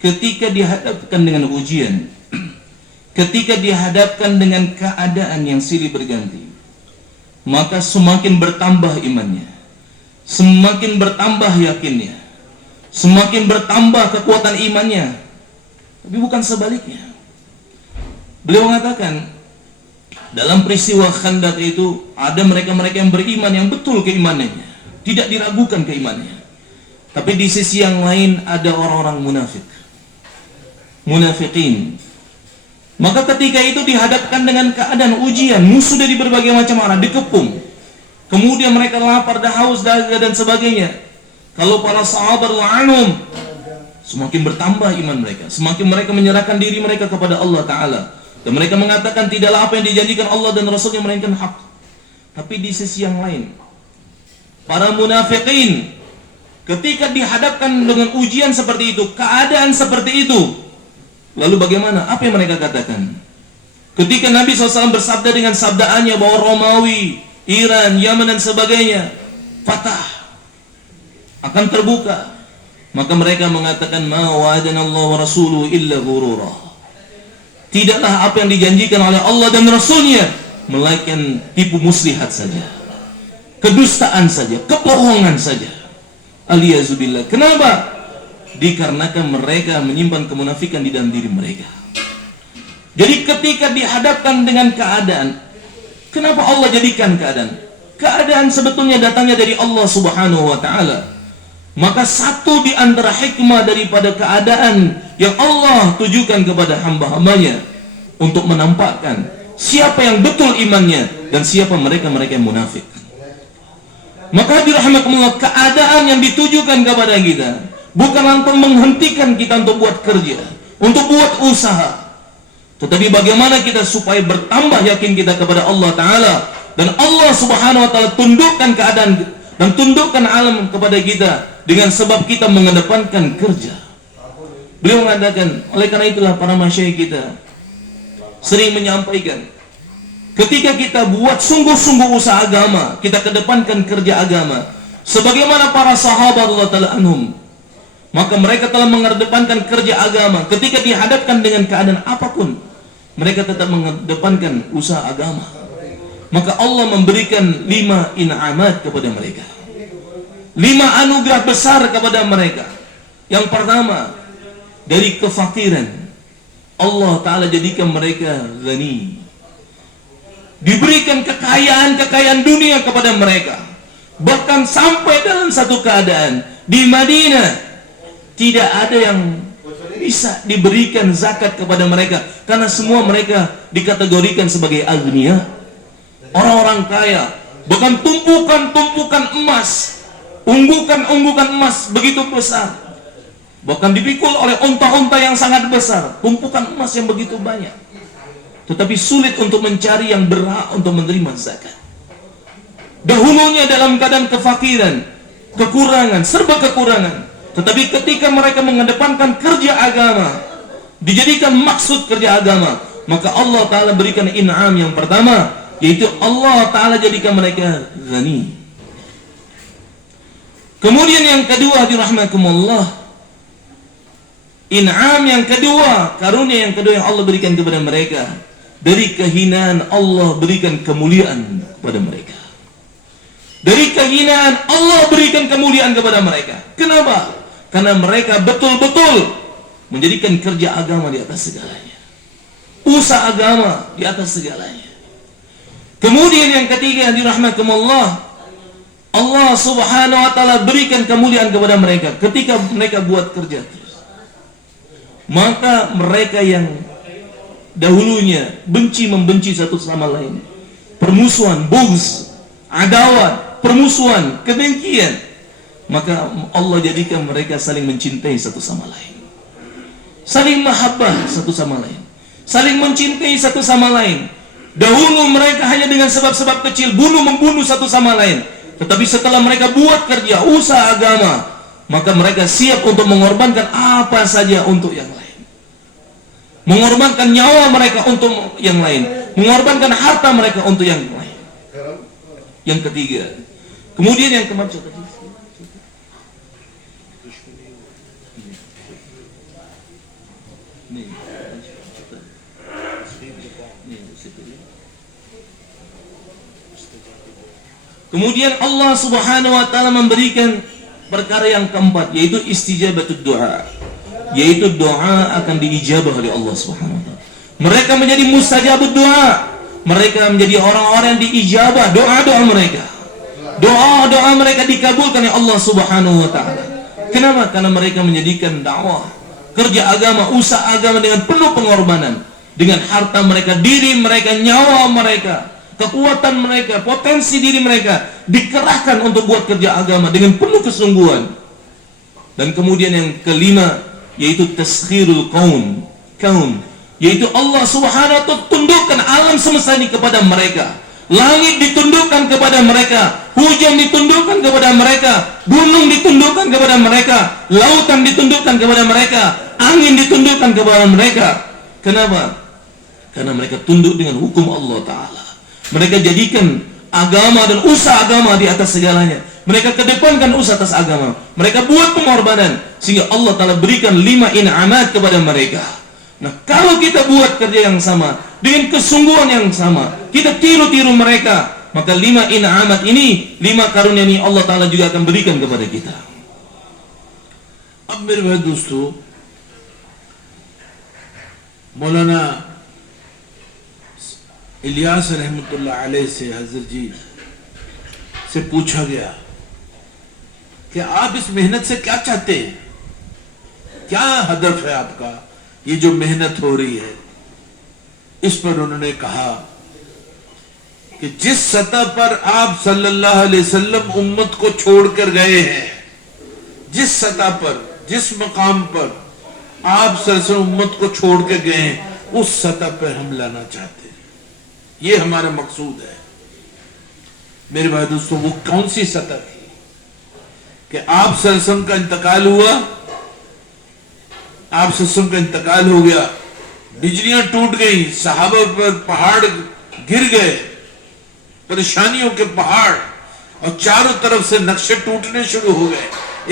ketika dihadapkan dengan ujian, ketika dihadapkan dengan keadaan yang silih berganti, maka semakin bertambah imannya, semakin bertambah yakinnya, semakin bertambah kekuatan imannya. Tapi bukan sebaliknya. Beliau mengatakan, dalam peristiwa Khandaq itu ada mereka-mereka yang beriman, yang betul keimanannya, tidak diragukan keimanannya. Tapi di sisi yang lain ada orang-orang munafik, munafikin. Maka ketika itu dihadapkan dengan keadaan ujian, musuh dari berbagai macam arah, dikepung. Kemudian mereka lapar, haus, dahaga dan sebagainya. Kalau para sahabat anhum, semakin bertambah iman mereka, semakin mereka menyerahkan diri mereka kepada Allah Ta'ala. Dan mereka mengatakan tidaklah apa yang dijanjikan Allah dan Rasulnya melainkan hak. Tapi di sisi yang lain, para munafikin ketika dihadapkan dengan ujian seperti itu, keadaan seperti itu, lalu bagaimana? Apa yang mereka katakan? Ketika Nabi SAW bersabda dengan sabdaannya bahwa Romawi, Iran, Yaman dan sebagainya fatah, akan terbuka, maka mereka mengatakan ma wa'adana Allah wa rasuluhu illa ghurura. Tidaklah apa yang dijanjikan oleh Allah dan Rasulnya melainkan tipu muslihat saja, kedustaan saja, kebohongan saja. Aliyazubillah. Kenapa? Dikarenakan mereka menyimpan kemunafikan di dalam diri mereka. Jadi ketika dihadapkan dengan keadaan, kenapa Allah jadikan keadaan? Keadaan sebetulnya datangnya dari Allah Subhanahu wa Ta'ala. Maka satu di antara hikmah daripada keadaan yang Allah tujukan kepada hamba-hambanya untuk menampakkan siapa yang betul imannya dan siapa mereka-mereka yang munafik. Maka dirahmatullah, keadaan yang ditujukan kepada kita bukan untuk menghentikan kita untuk buat kerja, untuk buat usaha, tetapi bagaimana kita supaya bertambah yakin kita kepada Allah Ta'ala, dan Allah Subhanahu wa Ta'ala tundukkan keadaan dan tundukkan alam kepada kita dengan sebab kita mengedepankan kerja. Beliau mengatakan, oleh karena itulah para masyayikh kita sering menyampaikan, ketika kita buat sungguh-sungguh usaha agama, kita kedepankan kerja agama sebagaimana para sahabat Allah Ta'ala anhum, maka mereka telah mengedepankan kerja agama. Ketika dihadapkan dengan keadaan apapun, mereka tetap mengedepankan usaha agama. Maka Allah memberikan 5 in'amat kepada mereka, 5 anugerah besar kepada mereka. Yang pertama, dari kefakiran Allah Ta'ala jadikan mereka ghani, diberikan kekayaan dunia kepada mereka. Bahkan sampai dalam satu keadaan di Madinah tidak ada yang bisa diberikan zakat kepada mereka, karena semua mereka dikategorikan sebagai agniya, orang-orang kaya. Bahkan tumpukan emas, unggukan emas begitu besar, bahkan dipikul oleh unta-unta yang sangat besar, tumpukan emas yang begitu banyak, tetapi sulit untuk mencari yang berhak untuk menerima zakat. Dahulunya dalam keadaan kefakiran, kekurangan, serba kekurangan, tetapi ketika mereka mengedepankan kerja agama, dijadikan maksud kerja agama, maka Allah Ta'ala berikan in'am yang pertama, yaitu Allah Ta'ala jadikan mereka ghani. Kemudian yang kedua, dirahmatkumullah, in'am yang kedua, karunia yang kedua yang Allah berikan kepada mereka, dari kehinaan Allah berikan kemuliaan kepada mereka. Dari kehinaan Allah berikan kemuliaan kepada mereka. Kenapa? Karena mereka betul-betul menjadikan kerja agama di atas segalanya, usaha agama di atas segalanya. Kemudian yang ketiga, dirahmatkumullah, Allah Subhanahu wa Ta'ala berikan kemuliaan kepada mereka ketika mereka buat kerja terus. Maka mereka yang dahulunya membenci satu sama lain, permusuhan, bughz, adawat, permusuhan, kedengkian, maka Allah jadikan mereka saling mencintai satu sama lain, saling mahabbah satu sama lain, saling mencintai satu sama lain. Dahulu mereka hanya dengan sebab-sebab kecil membunuh satu sama lain, tetapi setelah mereka buat kerja usaha agama, maka mereka siap untuk mengorbankan apa saja untuk yang lain, mengorbankan nyawa mereka untuk yang lain, mengorbankan harta mereka untuk yang lain. Yang ketiga, kemudian yang kemarin Kemudian Allah Subhanahu wa taala memberikan perkara yang keempat, yaitu istijabatud doa, yaitu doa akan diijabah oleh Allah Subhanahu wa taala. Mereka menjadi mustajabud doa, mereka menjadi orang-orang yang diijabah doa-doa mereka. Doa-doa mereka dikabulkan oleh Allah Subhanahu wa taala. Kenapa? Karena mereka menjadikan dakwah, kerja agama, usaha agama dengan penuh pengorbanan, dengan harta mereka, diri mereka, nyawa mereka, kekuatan mereka, potensi diri mereka dikerahkan untuk buat kerja agama dengan penuh kesungguhan. Dan kemudian yang kelima, yaitu taskhirul kaun, yaitu Allah Subhanahu wa taala tundukkan alam semesta ini kepada mereka. Langit ditundukkan kepada mereka, hujan ditundukkan kepada mereka, gunung ditundukkan kepada mereka, lautan ditundukkan kepada mereka, angin ditundukkan kepada mereka. Kenapa? Karena mereka tunduk dengan hukum Allah Ta'ala. Mereka jadikan agama dan usaha agama di atas segalanya. Mereka kedepankan usaha atas agama. Mereka buat pengorbanan sehingga Allah Ta'ala berikan 5 in'amat kepada mereka. Nah, kalau kita buat kerja yang sama dengan kesungguhan yang sama, kita tiru-tiru mereka, maka 5 in'amat ini, 5 karunia ini Allah Ta'ala juga akan berikan kepada kita. अब मेरे भाई दोस्तों, मौलाना इलियास रहमतुल्लाह अलैह से हजरत जी से पूछा गया कि आप इस मेहनत से क्या चाहते हैं, क्या हदफ है आपका, ये जो मेहनत हो रही है। इस पर उन्होंने कहा कि जिस सतह पर आप सल्लल्लाहु अलैहि वसल्लम उम्मत को छोड़कर गए हैं, जिस सतह पर, जिस मकाम पर आप सल्लल्लाहु उम्मत को छोड़ के गए हैं, उस सतह पर हम लाना चाहते हैं। ये हमारा मकसूद है। मेरे भाई दोस्तों, वो कौन सी सतह थी कि आप सल्लल्लाहु का इंतकाल हुआ, आप सल्लल्लाहु का इंतकाल हो गया, बिजलियां टूट गई, सहाबा पर पहाड़ गिर गए, परेशानियों के पहाड़, और चारों तरफ से नक्शे टूटने शुरू हो गए।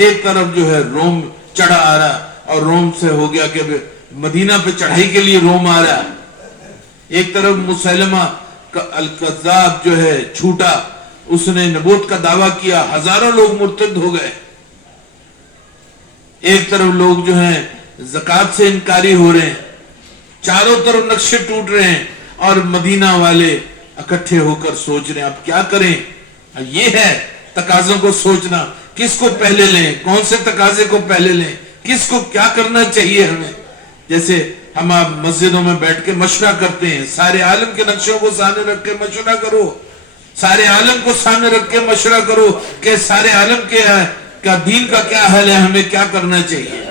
एक तरफ जो है रोम चढ़ा आ रहा, और रोम से हो गया कि मदीना पे चढ़ाई के लिए रोम आ रहा। एक तरफ मुसैलमा अल-कज़्ज़ाब जो है छूटा, उसने नबूवत का दावा किया, हजारों लोग मुर्तद हो गए। एक तरफ लोग जो हैं ज़कात से इनकारी हो रहे हैं, चारों तरफ नक्शे टूट रहे हैं, और मदीना वाले इकट्ठे होकर सोच रहे हैं अब क्या करें। ये है तकाज़ों को सोचना, किसको पहले लें, कौन से तकाजे को पहले लें, किसको क्या करना चाहिए हमें। जैसे हम आप मस्जिदों में बैठ के मशवरा करते हैं, सारे आलम के नक्शों को सामने रख के मशवरा करो, सारे आलम को सामने रख के मशवरा करो कि सारे आलम के का दीन का क्या हाल है, हमें क्या करना चाहिए।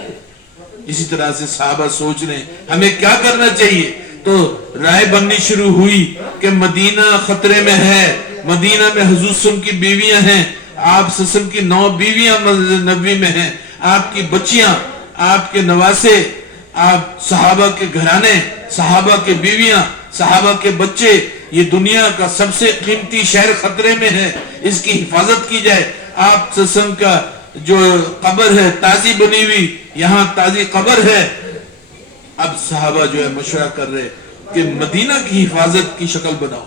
इसी तरह से साहबा सोच रहे हमें क्या करना चाहिए, तो राय बननी शुरू हुई कि मदीना खतरे में है, मदीना में हुजूर सल्लल्लाहु की बीवियां हैं, आप सल्लल्लाहु की 9 बीवियां मस्जिद नबवी में हैं, आपकी बच्चियां, आपके नवासे, आप सहाबा के घराने, सहाबा के बीवियां, सहाबा के बच्चे, ये दुनिया का सबसे कीमती शहर खतरे में है, इसकी हिफाजत की जाए। आप सल्लल्लाहु का जो कब्र है ताजी बनी हुई, यहाँ ताजी कब्र है। अब सहाबा जो है मशवरा कर रहे कि मदीना की हिफाजत की शक्ल बनाओ।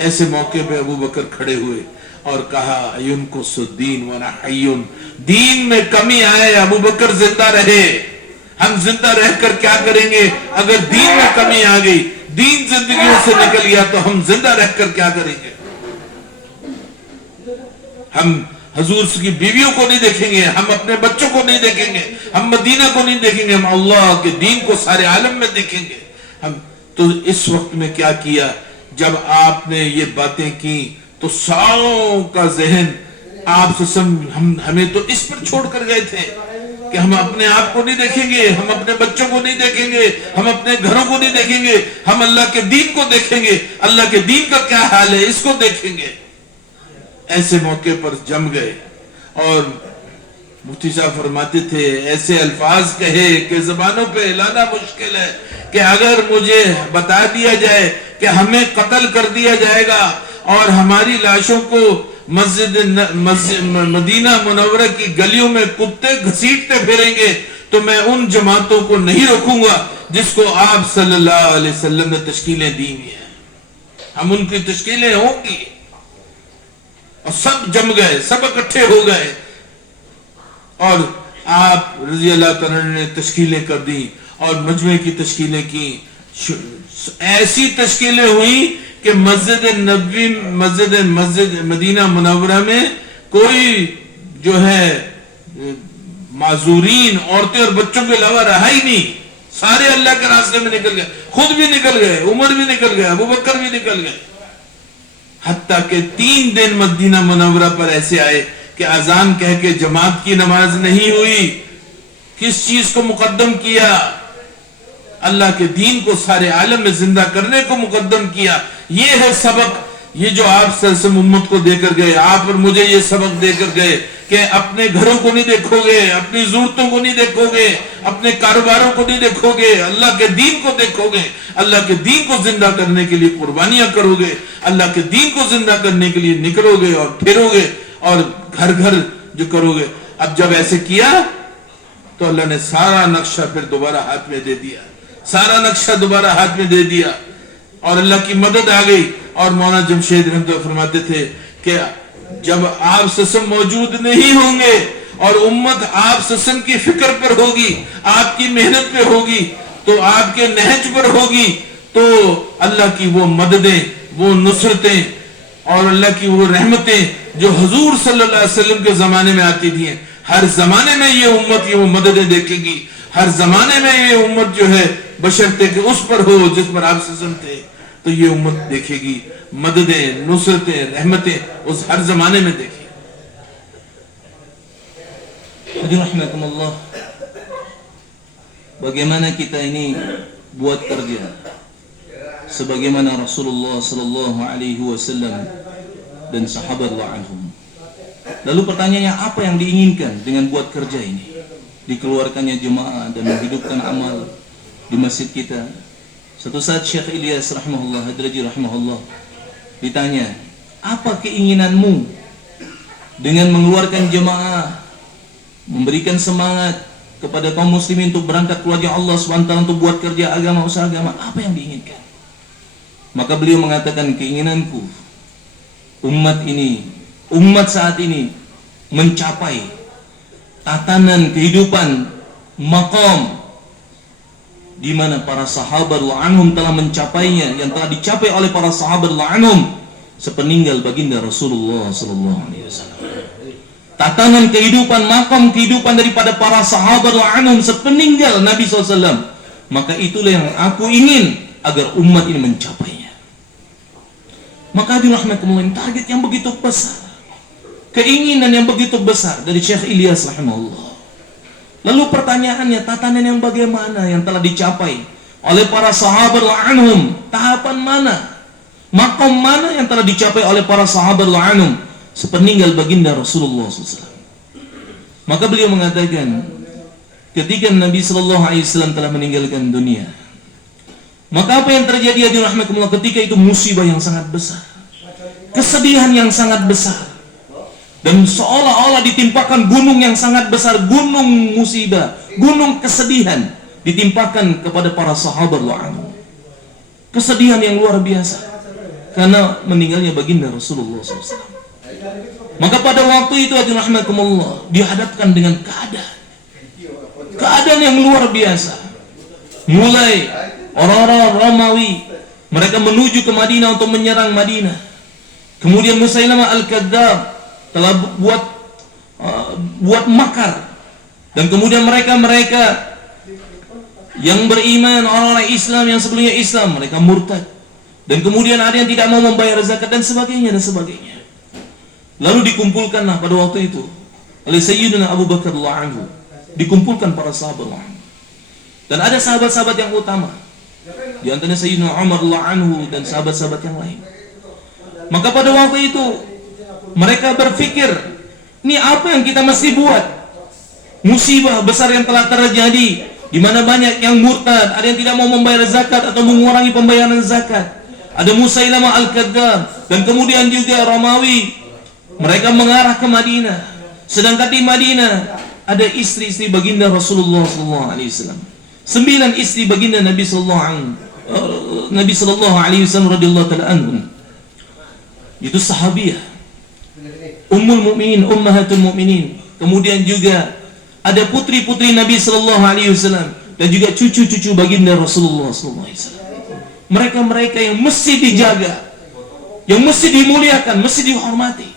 ऐसे मौके पे अबू बकर खड़े हुए और कहा अयुन को सुद्दीन वना हय्युन, दीन में कमी आए अबू बकर जिंदा रहे, हम जिंदा रहकर क्या करेंगे। अगर दीन में कमी आ गई, दीन जिंदगियों से निकल गया, तो हम जिंदा रहकर क्या करेंगे। हम हजूर की बीवियों को नहीं देखेंगे, हम अपने बच्चों को नहीं देखेंगे, हम मदीना को नहीं देखेंगे, हम अल्लाह के दीन को सारे आलम में देखेंगे। हम तो इस वक्त में क्या किया, जब आपने ये बातें की तो साओं का जहन आप हमें तो इस पर छोड़ कर गए थे कि हम अपने आप को नहीं देखेंगे, हम अपने बच्चों को नहीं देखेंगे, हम अपने घरों को नहीं देखेंगे, हम अल्लाह के दीन को देखेंगे, अल्लाह के दीन का क्या हाल है इसको देखेंगे। ऐसे मौके पर जम गए और मुफ्ती साहब फरमाते थे ऐसे अल्फाज कहे कि ज़बानों पे लाना मुश्किल है कि अगर मुझे बता दिया जाए कि हमें कत्ल कर दिया जाएगा और हमारी लाशों को मदीना मुनव्वरा की गलियों में कुत्ते घसीटते फिरेंगे, तो मैं उन जमातों को नहीं रोकूंगा जिसको आप सल्लल्लाहु अलैहि वसल्लम ने तश्कीलें दी हुई हैं। हम उनकी तश्कीलें होंगी, और सब जम गए, सब इकट्ठे हो गए और आप रज़ी अल्लाह तआला ने तश्कीलें कर दी और मजमे की तश्कीलें की। ऐसी तश्कीलें हुई कि मस्जिद मदीना मुनव्वरा में कोई जो है माजूरीन औरतें और बच्चों के अलावा रहा ही नहीं। सारे अल्लाह के रास्ते में निकल गए, खुद भी निकल गए, उमर भी निकल गए, अबू बकर भी निकल गए। हत्ता के 3 दिन मदीना मुनव्वरा पर ऐसे आए कि अजान कह के जमात की नमाज नहीं हुई। किस चीज को मुकद्दम किया? अल्लाह के दीन को सारे आलम में जिंदा करने को मुकद्दम किया। ये है सबक, ये जो आप सरसम उम्मत को देकर गए, आप और मुझे ये सबक देकर गए कि अपने घरों को नहीं देखोगे, अपनी जरूरतों को नहीं देखोगे, अपने कारोबारों को नहीं देखोगे, अल्लाह के दीन को देखोगे, अल्लाह के दीन को जिंदा करने के लिए कुर्बानियां करोगे, अल्लाह के दीन को जिंदा करने के लिए निकलोगे और फिरोगे और घर घर जो करोगे। अब जब ऐसे किया तो अल्लाह ने सारा नक्शा फिर दोबारा हाथ में दे दिया, सारा नक्शा दोबारा हाथ में दे दिया और अल्लाह की मदद आ गई। और मौलाना जमशेद रहमतुल्लाह फरमाते थे कि जब आप ससम मौजूद नहीं होंगे और उम्मत आप ससम की फिक्र पर होगी, आपकी मेहनत पे होगी, तो आपके नहज पर होगी, तो अल्लाह की वो मददें, वो नुसरतें और अल्लाह की वो रहमतें जो हुजूर सल्लल्लाहु अलैहि वसल्लम के जमाने में आती थी, हर जमाने में ये उम्मत ये वो मददें देखेगी। हर जमाने में ये उम्मत जो है बशर्ते कि उस पर हो जिस पर आप ससम थे, तो ये उम्मत देखेगी मददें, नुसरतें, रहमतें उस हर जमाने में देखेगी। Rahmatullah, bagaimana kita ini buat kerja sebagaimana Rasulullah sallallahu alaihi wasallam dan sahabatullah anhum. Lalu pertanyaannya, apa yang diinginkan dengan buat kerja ini? Dikeluarkannya jemaah dan menghidupkan amal di masjid kita. Satu saat Syekh Ilyas rahimahullah, Hadraji rahimahullah ditanya, apa keinginanmu dengan mengeluarkan jemaah, memberikan semangat kepada kaum muslimin untuk berangkat keluar Allah SWT untuk buat kerja agama, usaha agama, apa yang diinginkan? Maka beliau mengatakan, keinginanku umat ini, umat saat ini mencapai tatanan kehidupan maqam di mana para sahabat anhum telah mencapainya, yang telah dicapai oleh para sahabat anhum sepeninggal baginda Rasulullah sallallahu alaihi wasallam. Tatanan kehidupan, makam kehidupan daripada para sahabat anhum sepeninggal Nabi SAW. Maka itulah yang aku ingin agar umat ini mencapainya. Maka dirahmatullah, target yang begitu besar, keinginan yang begitu besar dari Syekh Ilyas rahimahullah. Lalu pertanyaannya, tatanan yang bagaimana yang telah dicapai oleh para sahabat anhum? Tahapan mana? Makam mana yang telah dicapai oleh para sahabat anhum sepeninggal baginda Rasulullah SAW? Maka beliau mengatakan, ketika Nabi SAW telah meninggalkan dunia, maka apa yang terjadi hadirin rahimakumullah, ketika itu musibah yang sangat besar, kesedihan yang sangat besar, dan seolah-olah ditimpakan gunung yang sangat besar, gunung musibah, gunung kesedihan ditimpakan kepada para sahabat anhum. Kesedihan yang luar biasa karena meninggalnya baginda Rasulullah SAW. Maka pada waktu itu hadirin rahimakumullah dihadapkan dengan keadaan yang luar biasa. Mulai orang-orang Romawi mereka menuju ke Madinah untuk menyerang Madinah. Kemudian Musailamah Al-Kadzdzab telah buat makar, dan kemudian mereka yang beriman, orang-orang Islam yang sebelumnya Islam, mereka murtad, dan kemudian ada yang tidak mau membayar zakat dan sebagainya. Lalu dikumpulkanlah pada waktu itu oleh Sayyidina Abu Bakar radhiyallahu anhu, dikumpulkan para sahabat anhu, dan ada sahabat-sahabat yang utama di antaranya Sayyidina Umar radhiyallahu anhu dan sahabat-sahabat yang lain. Maka pada waktu itu mereka berpikir, ini apa yang kita mesti buat? Musibah besar yang telah terjadi, di mana banyak yang murtad, ada yang tidak mau membayar zakat atau mengurangi pembayaran zakat. Ada Musailamah Al-Kadzdzab, dan kemudian juga Romawi. Mereka mengarah ke Madinah. Sedangkan di Madinah ada istri-istri baginda Rasulullah SAW. 9 istri baginda Nabi SAW radhiyallahu taala anhum. Itu sahabiah. Ummul Mukminin, Ummahatul Mukminin. Kemudian juga ada putri-putri Nabi sallallahu alaihi wasallam dan juga cucu-cucu baginda Rasulullah sallallahu alaihi wasallam. Mereka-mereka yang mesti dijaga, yang mesti dimuliakan, mesti dihormati.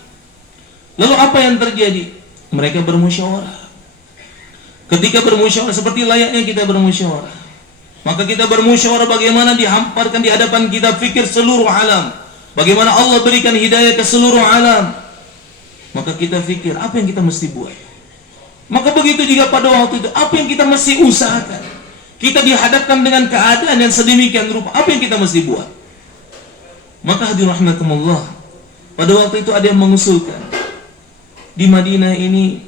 Lalu apa yang terjadi? Mereka bermusyawarah. Ketika bermusyawarah seperti layaknya kita bermusyawarah, maka kita bermusyawarah bagaimana dihamparkan di hadapan kita fikir seluruh alam, bagaimana Allah berikan hidayah ke seluruh alam. Maka kita fikir apa yang kita mesti buat. Maka begitu juga pada waktu itu, apa yang kita mesti usahakan. Kita dihadapkan dengan keadaan yang sedemikian rupa, apa yang kita mesti buat. Maka hadirin rahimakumullah, pada waktu itu ada yang mengusulkan, di Madinah ini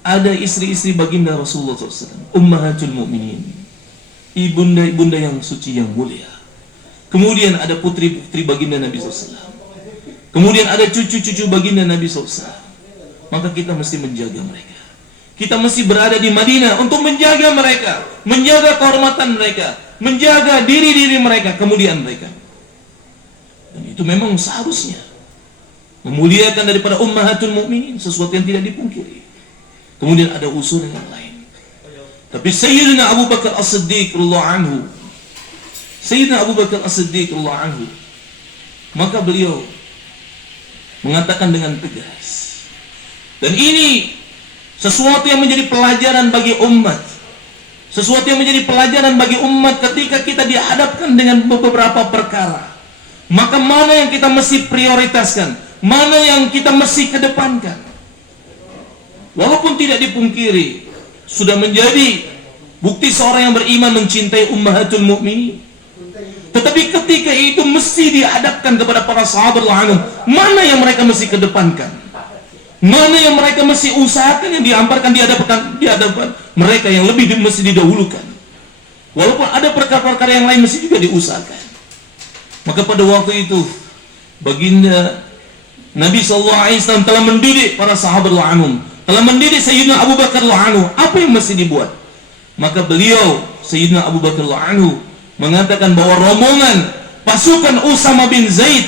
ada istri-istri baginda Rasulullah SAW, Ummahatul Mukminin, ibunda-ibunda yang suci yang mulia. Kemudian ada putri-putri baginda Nabi SAW. Kemudian ada cucu-cucu baginda Nabi SAW. Maka kita mesti menjaga mereka. Kita mesti berada di Madinah untuk menjaga mereka, menjaga kehormatan mereka, menjaga diri-diri mereka, kemudian mereka. Dan itu memang seharusnya memuliakan daripada Ummahatul Mukminin, sesuatu yang tidak dipungkiri. Kemudian ada usul yang lain. Tapi Sayyidina Abu Bakar As-Siddiq radhiyallahu anhu, Sayyidina Abu Bakar As-Siddiq radhiyallahu anhu, maka beliau mengatakan dengan tegas, dan ini sesuatu yang menjadi pelajaran bagi umat, sesuatu yang menjadi pelajaran bagi umat ketika kita dihadapkan dengan beberapa perkara. Maka mana yang kita mesti prioritaskan, mana yang kita mesti kedepankan. Walaupun tidak dipungkiri, sudah menjadi bukti seorang yang beriman mencintai Ummahatul Mukminin. Tetapi ketika itu mesti dihadapkan kepada para sahabat radhiyallahu anhum, mana yang mereka mesti kedepankan, mana yang mereka mesti usahakan, yang dihamparkan di hadapan mereka yang lebih mesti didahulukan. Walaupun ada perkara-perkara yang lain mesti juga diusahakan. Maka pada waktu itu baginda Nabi SAW telah mendidik para sahabat radhiyallahu anhum, telah mendidik Sayyidina Abu Bakar radhiyallahu anhu, apa yang mesti dibuat. Maka beliau Sayyidina Abu Bakar radhiyallahu anhu mengatakan bahwa rombongan pasukan Usama bin Zaid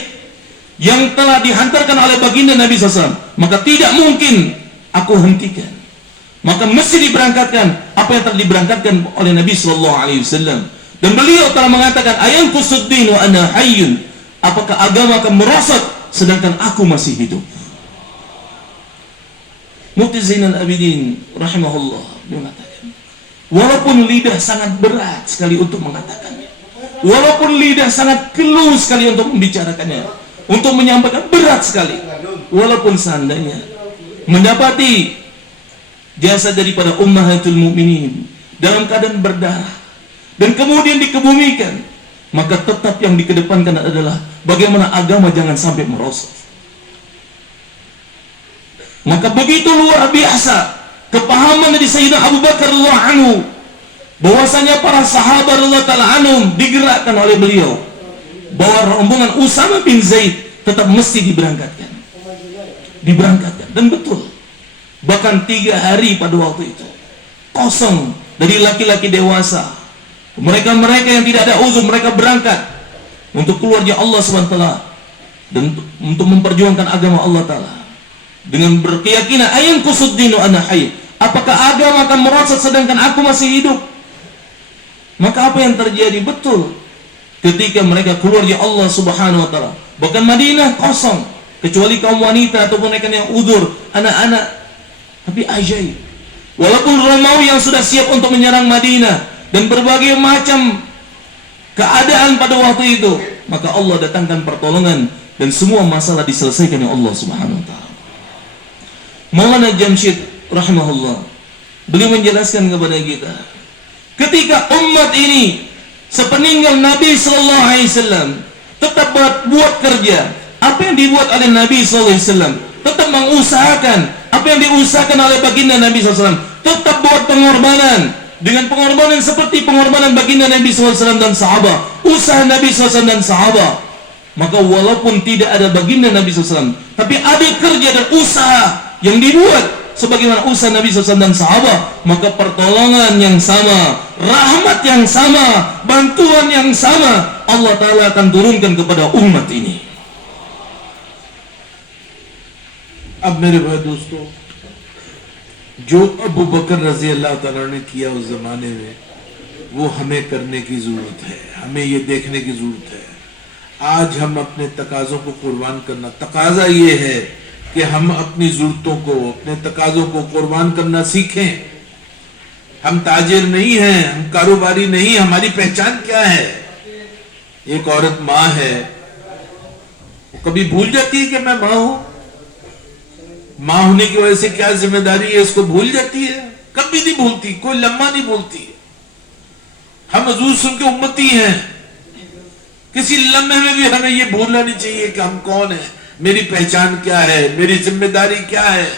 yang telah dihantarkan oleh baginda Nabi SAW, maka tidak mungkin aku hentikan. Maka mesti diberangkatkan apa yang telah diberangkatkan oleh Nabi SAW. Dan beliau telah mengatakan, ayanku suddin wa ana hayyun, apakah agama akan merosot sedangkan aku masih hidup. Mufti Zainal Abidin rahimahullah mengatakan, walaupun lidah sangat berat sekali untuk mengatakannya, walaupun lidah sangat keluh sekali untuk membicarakannya, untuk menyampaikan, berat sekali, walaupun seandainya mendapati jasad daripada Ummahatul Mukminin dalam keadaan berdarah dan kemudian dikebumikan, maka tetap yang dikedepankan adalah bagaimana agama jangan sampai merosot. Maka begitu luar biasa kepahaman dari Sayyidina Abu Bakar radhiyallahu anhu, bahwasanya para sahabat radhiyallahu ta'ala anhum digerakkan oleh beliau, bahwa rombongan Usama bin Zaid tetap mesti diberangkatkan. Dan betul, bahkan 3 hari pada waktu itu kosong dari laki-laki dewasa. Mereka-mereka yang tidak ada uzur, mereka berangkat untuk keluarnya Allah SWT dan untuk memperjuangkan agama Allah Ta'ala dengan berkeyakinan, ayam kusuddinu ana hayy, apakah agama akan merosot sedangkan aku masih hidup. Maka apa yang terjadi? Betul, ketika mereka keluarnya Allah Subhanahu Wa Ta'ala, bahkan Madinah kosong kecuali kaum wanita ataupun mereka yang uzur, anak-anak. Tapi ajaib, walaupun Romawi yang sudah siap untuk menyerang Madinah dan berbagai macam keadaan pada waktu itu, maka Allah datangkan pertolongan dan semua masalah diselesaikan oleh Allah Subhanahu Wa Ta'ala. Maulana Jamshid rahimahullah, beliau menjelaskan kepada kita, ketika umat ini sepeninggal Nabi sallallahu alaihi wasallam tetap buat kerja, apa yang dibuat oleh Nabi sallallahu alaihi wasallam, tetap mengusahakan apa yang diusahakan oleh baginda Nabi sallallahu alaihi wasallam, tetap buat pengorbanan, dengan pengorbanan seperti pengorbanan baginda Nabi SAW dan sahabat, usaha Nabi SAW dan sahabat. Maka walaupun tidak ada baginda Nabi SAW, tapi ada kerja dan usaha yang dibuat sebagaimana usaha Nabi SAW dan sahabat, maka pertolongan yang sama, rahmat yang sama, bantuan yang sama Allah Ta'ala akan turunkan kepada umat ini. اب میرے بھائی دوستو، جو ابو بکر رضی اللہ تعالیٰ نے کیا اس زمانے میں، وہ ہمیں کرنے کی ضرورت ہے، ہمیں یہ دیکھنے کی ضرورت ہے. آج ہم اپنے تقاضوں کو قربان کرنا، تقاضا یہ ہے کہ ہم اپنی ضرورتوں کو، اپنے تقاضوں کو قربان کرنا سیکھیں. ہم تاجر نہیں ہیں، ہم کاروباری نہیں، ہماری پہچان کیا ہے؟ ایک عورت ماں ہے، وہ کبھی بھول جاتی ہے کہ میں ماں ہوں؟ ماں ہونے کی وجہ سے کیا ذمہ داری ہے اس کو بھول جاتی ہے؟ کبھی نہیں بھولتی، کوئی لمحہ نہیں بھولتی. ہم حضور سن کے امتی ہیں، کسی لمحے میں بھی ہمیں یہ بھولنا نہیں چاہیے کہ ہم کون ہیں، میری پہچان کیا ہے، میری ذمہ داری کیا ہے.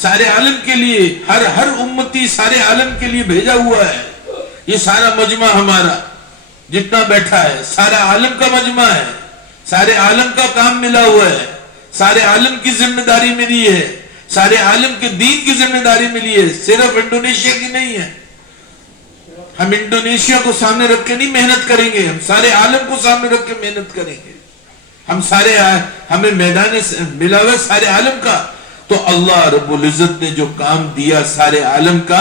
سارے عالم کے لیے، ہر امتی سارے عالم کے لیے بھیجا ہوا ہے. یہ سارا مجمع ہمارا جتنا بیٹھا ہے سارا عالم کا مجمع ہے، سارے عالم کا کام ملا ہوا ہے، سارے عالم کی ذمہ داری ملی ہے، سارے عالم کے دین کی ذمہ داری ملی ہے، صرف انڈونیشیا کی نہیں ہے. ہم انڈونیشیا کو سامنے رکھ کے نہیں محنت کریں گے، ہم سارے عالم کو سامنے رکھ کے محنت کریں گے. ہمیں میدان ملا ہوا سارے عالم کا. تو اللہ رب العزت نے جو کام دیا سارے عالم کا،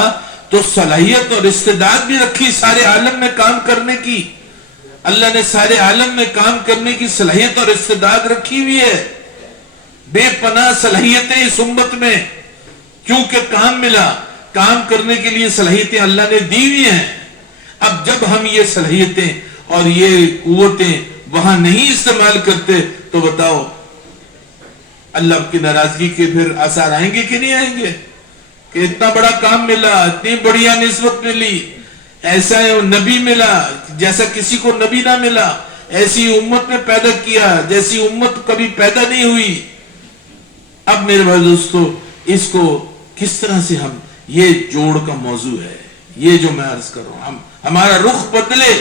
تو صلاحیت اور استعداد بھی رکھی سارے عالم میں کام کرنے کی. اللہ نے سارے عالم میں کام کرنے کی صلاحیت اور استعداد رکھی ہوئی ہے. بے پناہ صلاحیتیں اس امت میں، کیونکہ کام ملا، کام کرنے کے لیے صلاحیتیں اللہ نے دی ہوئی ہیں. اب جب ہم یہ صلاحیتیں اور یہ قوتیں وہاں نہیں استعمال کرتے تو بتاؤ اللہ کی ناراضگی کے پھر آثار آئیں گے کہ نہیں آئیں گے؟ کہ اتنا بڑا کام ملا، اتنی بڑھیا نسبت ملی، ایسا نبی ملا جیسا کسی کو نبی نہ ملا، ایسی امت میں پیدا کیا جیسی امت کبھی پیدا نہیں ہوئی. اب میرے بھائی دوستو، اس کو کس طرح سے ہم، یہ جوڑ کا موضوع ہے، یہ جو میں عرض کر رہا ہوں، ہمارا رخ بدلے،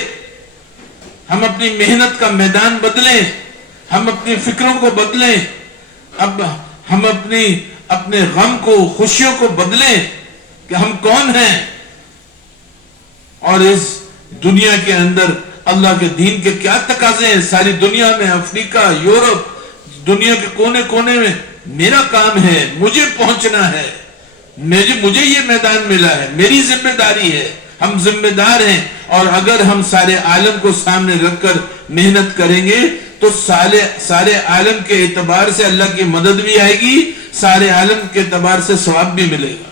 ہم اپنی محنت کا میدان بدلیں، ہم اپنی فکروں کو بدلیں، اب ہم اپنے غم کو، خوشیوں کو بدلیں کہ ہم کون ہیں، اور اس دنیا کے اندر اللہ کے دین کے کیا تقاضے ہیں. ساری دنیا میں، افریقہ، یورپ، دنیا کے کونے کونے میں میرا کام ہے، مجھے پہنچنا ہے، مجھے یہ میدان ملا ہے، میری ذمہ داری ہے، ہم ذمہ دار ہیں. اور اگر ہم سارے عالم کو سامنے رکھ کر محنت کریں گے تو سارے عالم کے اعتبار سے اللہ کی مدد بھی آئے گی، سارے عالم کے اعتبار سے ثواب بھی ملے گا.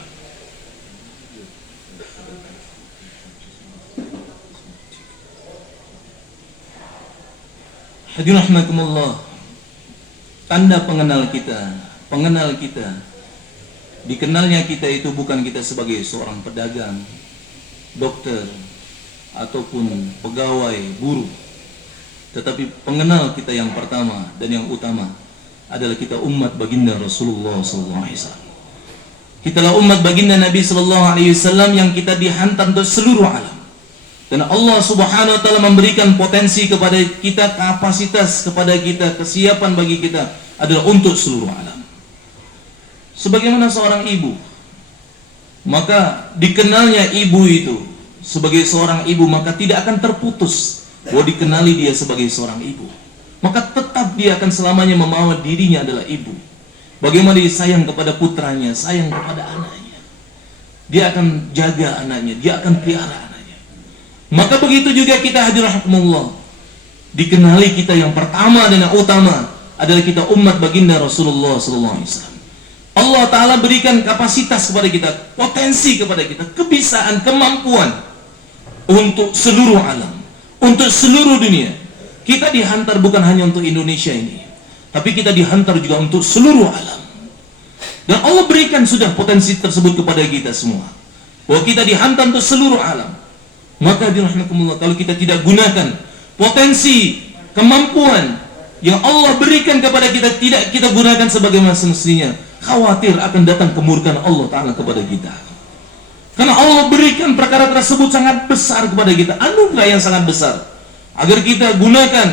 Hadirin rahimakumullah, tanda pengenal kita, dikenalnya kita itu bukan kita sebagai seorang pedagang, dokter, ataupun pegawai, buruh, tetapi pengenal kita yang pertama dan yang utama adalah kita umat baginda Rasulullah SAW. Kitalah umat baginda Nabi SAW yang kita dihantar untuk seluruh alam. Dan Allah Subhanahu wa Ta'ala memberikan potensi kepada kita, kapasitas kepada kita, kesiapan bagi kita adalah untuk seluruh alam. Sebagaimana seorang ibu, maka dikenalnya ibu itu sebagai seorang ibu, maka tidak akan terputus bahwa dikenali dia sebagai seorang ibu. Maka tetap dia akan selamanya membawa dirinya adalah ibu. Bagaimana dia sayang kepada putranya, sayang kepada anaknya, dia akan jaga anaknya, dia akan pelihara anaknya. Maka begitu juga kita, hadirin rahimakumullah, dikenali kita yang pertama dan yang utama adalah kita umat baginda Rasulullah SAW. Allah Ta'ala berikan kapasitas kepada kita, potensi kepada kita, kebisaan, kemampuan untuk seluruh alam, untuk seluruh dunia. Kita dihantar bukan hanya untuk Indonesia ini, tapi kita dihantar juga untuk seluruh alam. Dan Allah berikan sudah potensi tersebut kepada kita semua, bahwa kita dihantar untuk seluruh alam. Maka dirahmatullah, kalau kita tidak gunakan potensi, kemampuan yang Allah berikan kepada kita, tidak kita gunakan sebagaimana semestinya, khawatir akan datang kemurkaan Allah Ta'ala kepada kita. Karena Allah berikan perkara tersebut sangat besar kepada kita, anugerah yang sangat besar, agar kita gunakan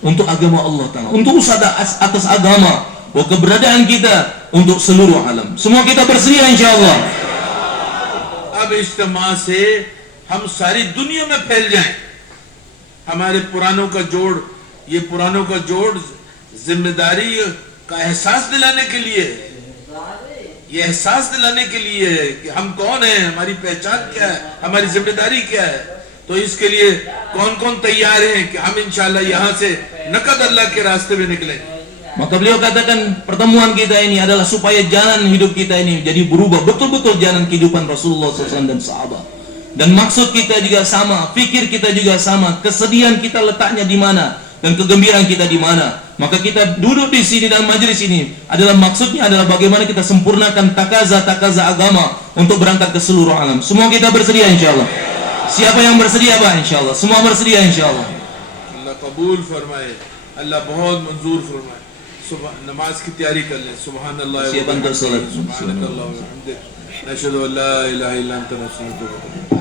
untuk agama Allah Ta'ala, untuk usaha atas agama, bahwa keberadaan kita untuk seluruh alam. Semua kita bersedia insyaAllah. Ab ijtima se ہم ساری دنیا میں پھیل جائیں. ہمارے پرانوں کا جوڑ، یہ پرانوں کا جوڑ ذمہ داری کا احساس دلانے کے لیے، ये एहसास दिलाने के लिए कि हम कौन हैं, हमारी पहचान क्या है, हमारी जिम्मेदारी क्या है। तो इसके लिए कौन कौन तैयार हैं कि हम इंशाल्लाह यहाँ से नकद अल्लाह के रास्ते में निकलें। Maka beliau katakan pertemuan kita ini adalah supaya jalan hidup kita ini jadi berubah betul-betul jalan kehidupan Rasulullah SAW dan sahabat. Dan maksud kita juga sama, pikir kita juga sama, kesedihan kita letaknya di mana dan kegembiraan kita di mana. Maka kita duduk di sini dalam majelis ini adalah maksudnya adalah bagaimana kita sempurnakan takaza agama untuk berangkat ke seluruh alam. Semua kita bersedia insyaallah. Siapa yang bersedia Pak insyaallah? Semua bersedia insyaallah. Allah kabul farmaye. Allah बहुत मंजूर फरमाए. सुबह नमाज की तैयारी कर लें. सुबहानल्लाह व बिहम्दिही. सुबहानकल्लाह व बिहम्दिही. नशहदु अल्ला इलाहा इल्ला अंता नस्तगफिरुका व नतूबु इलैक.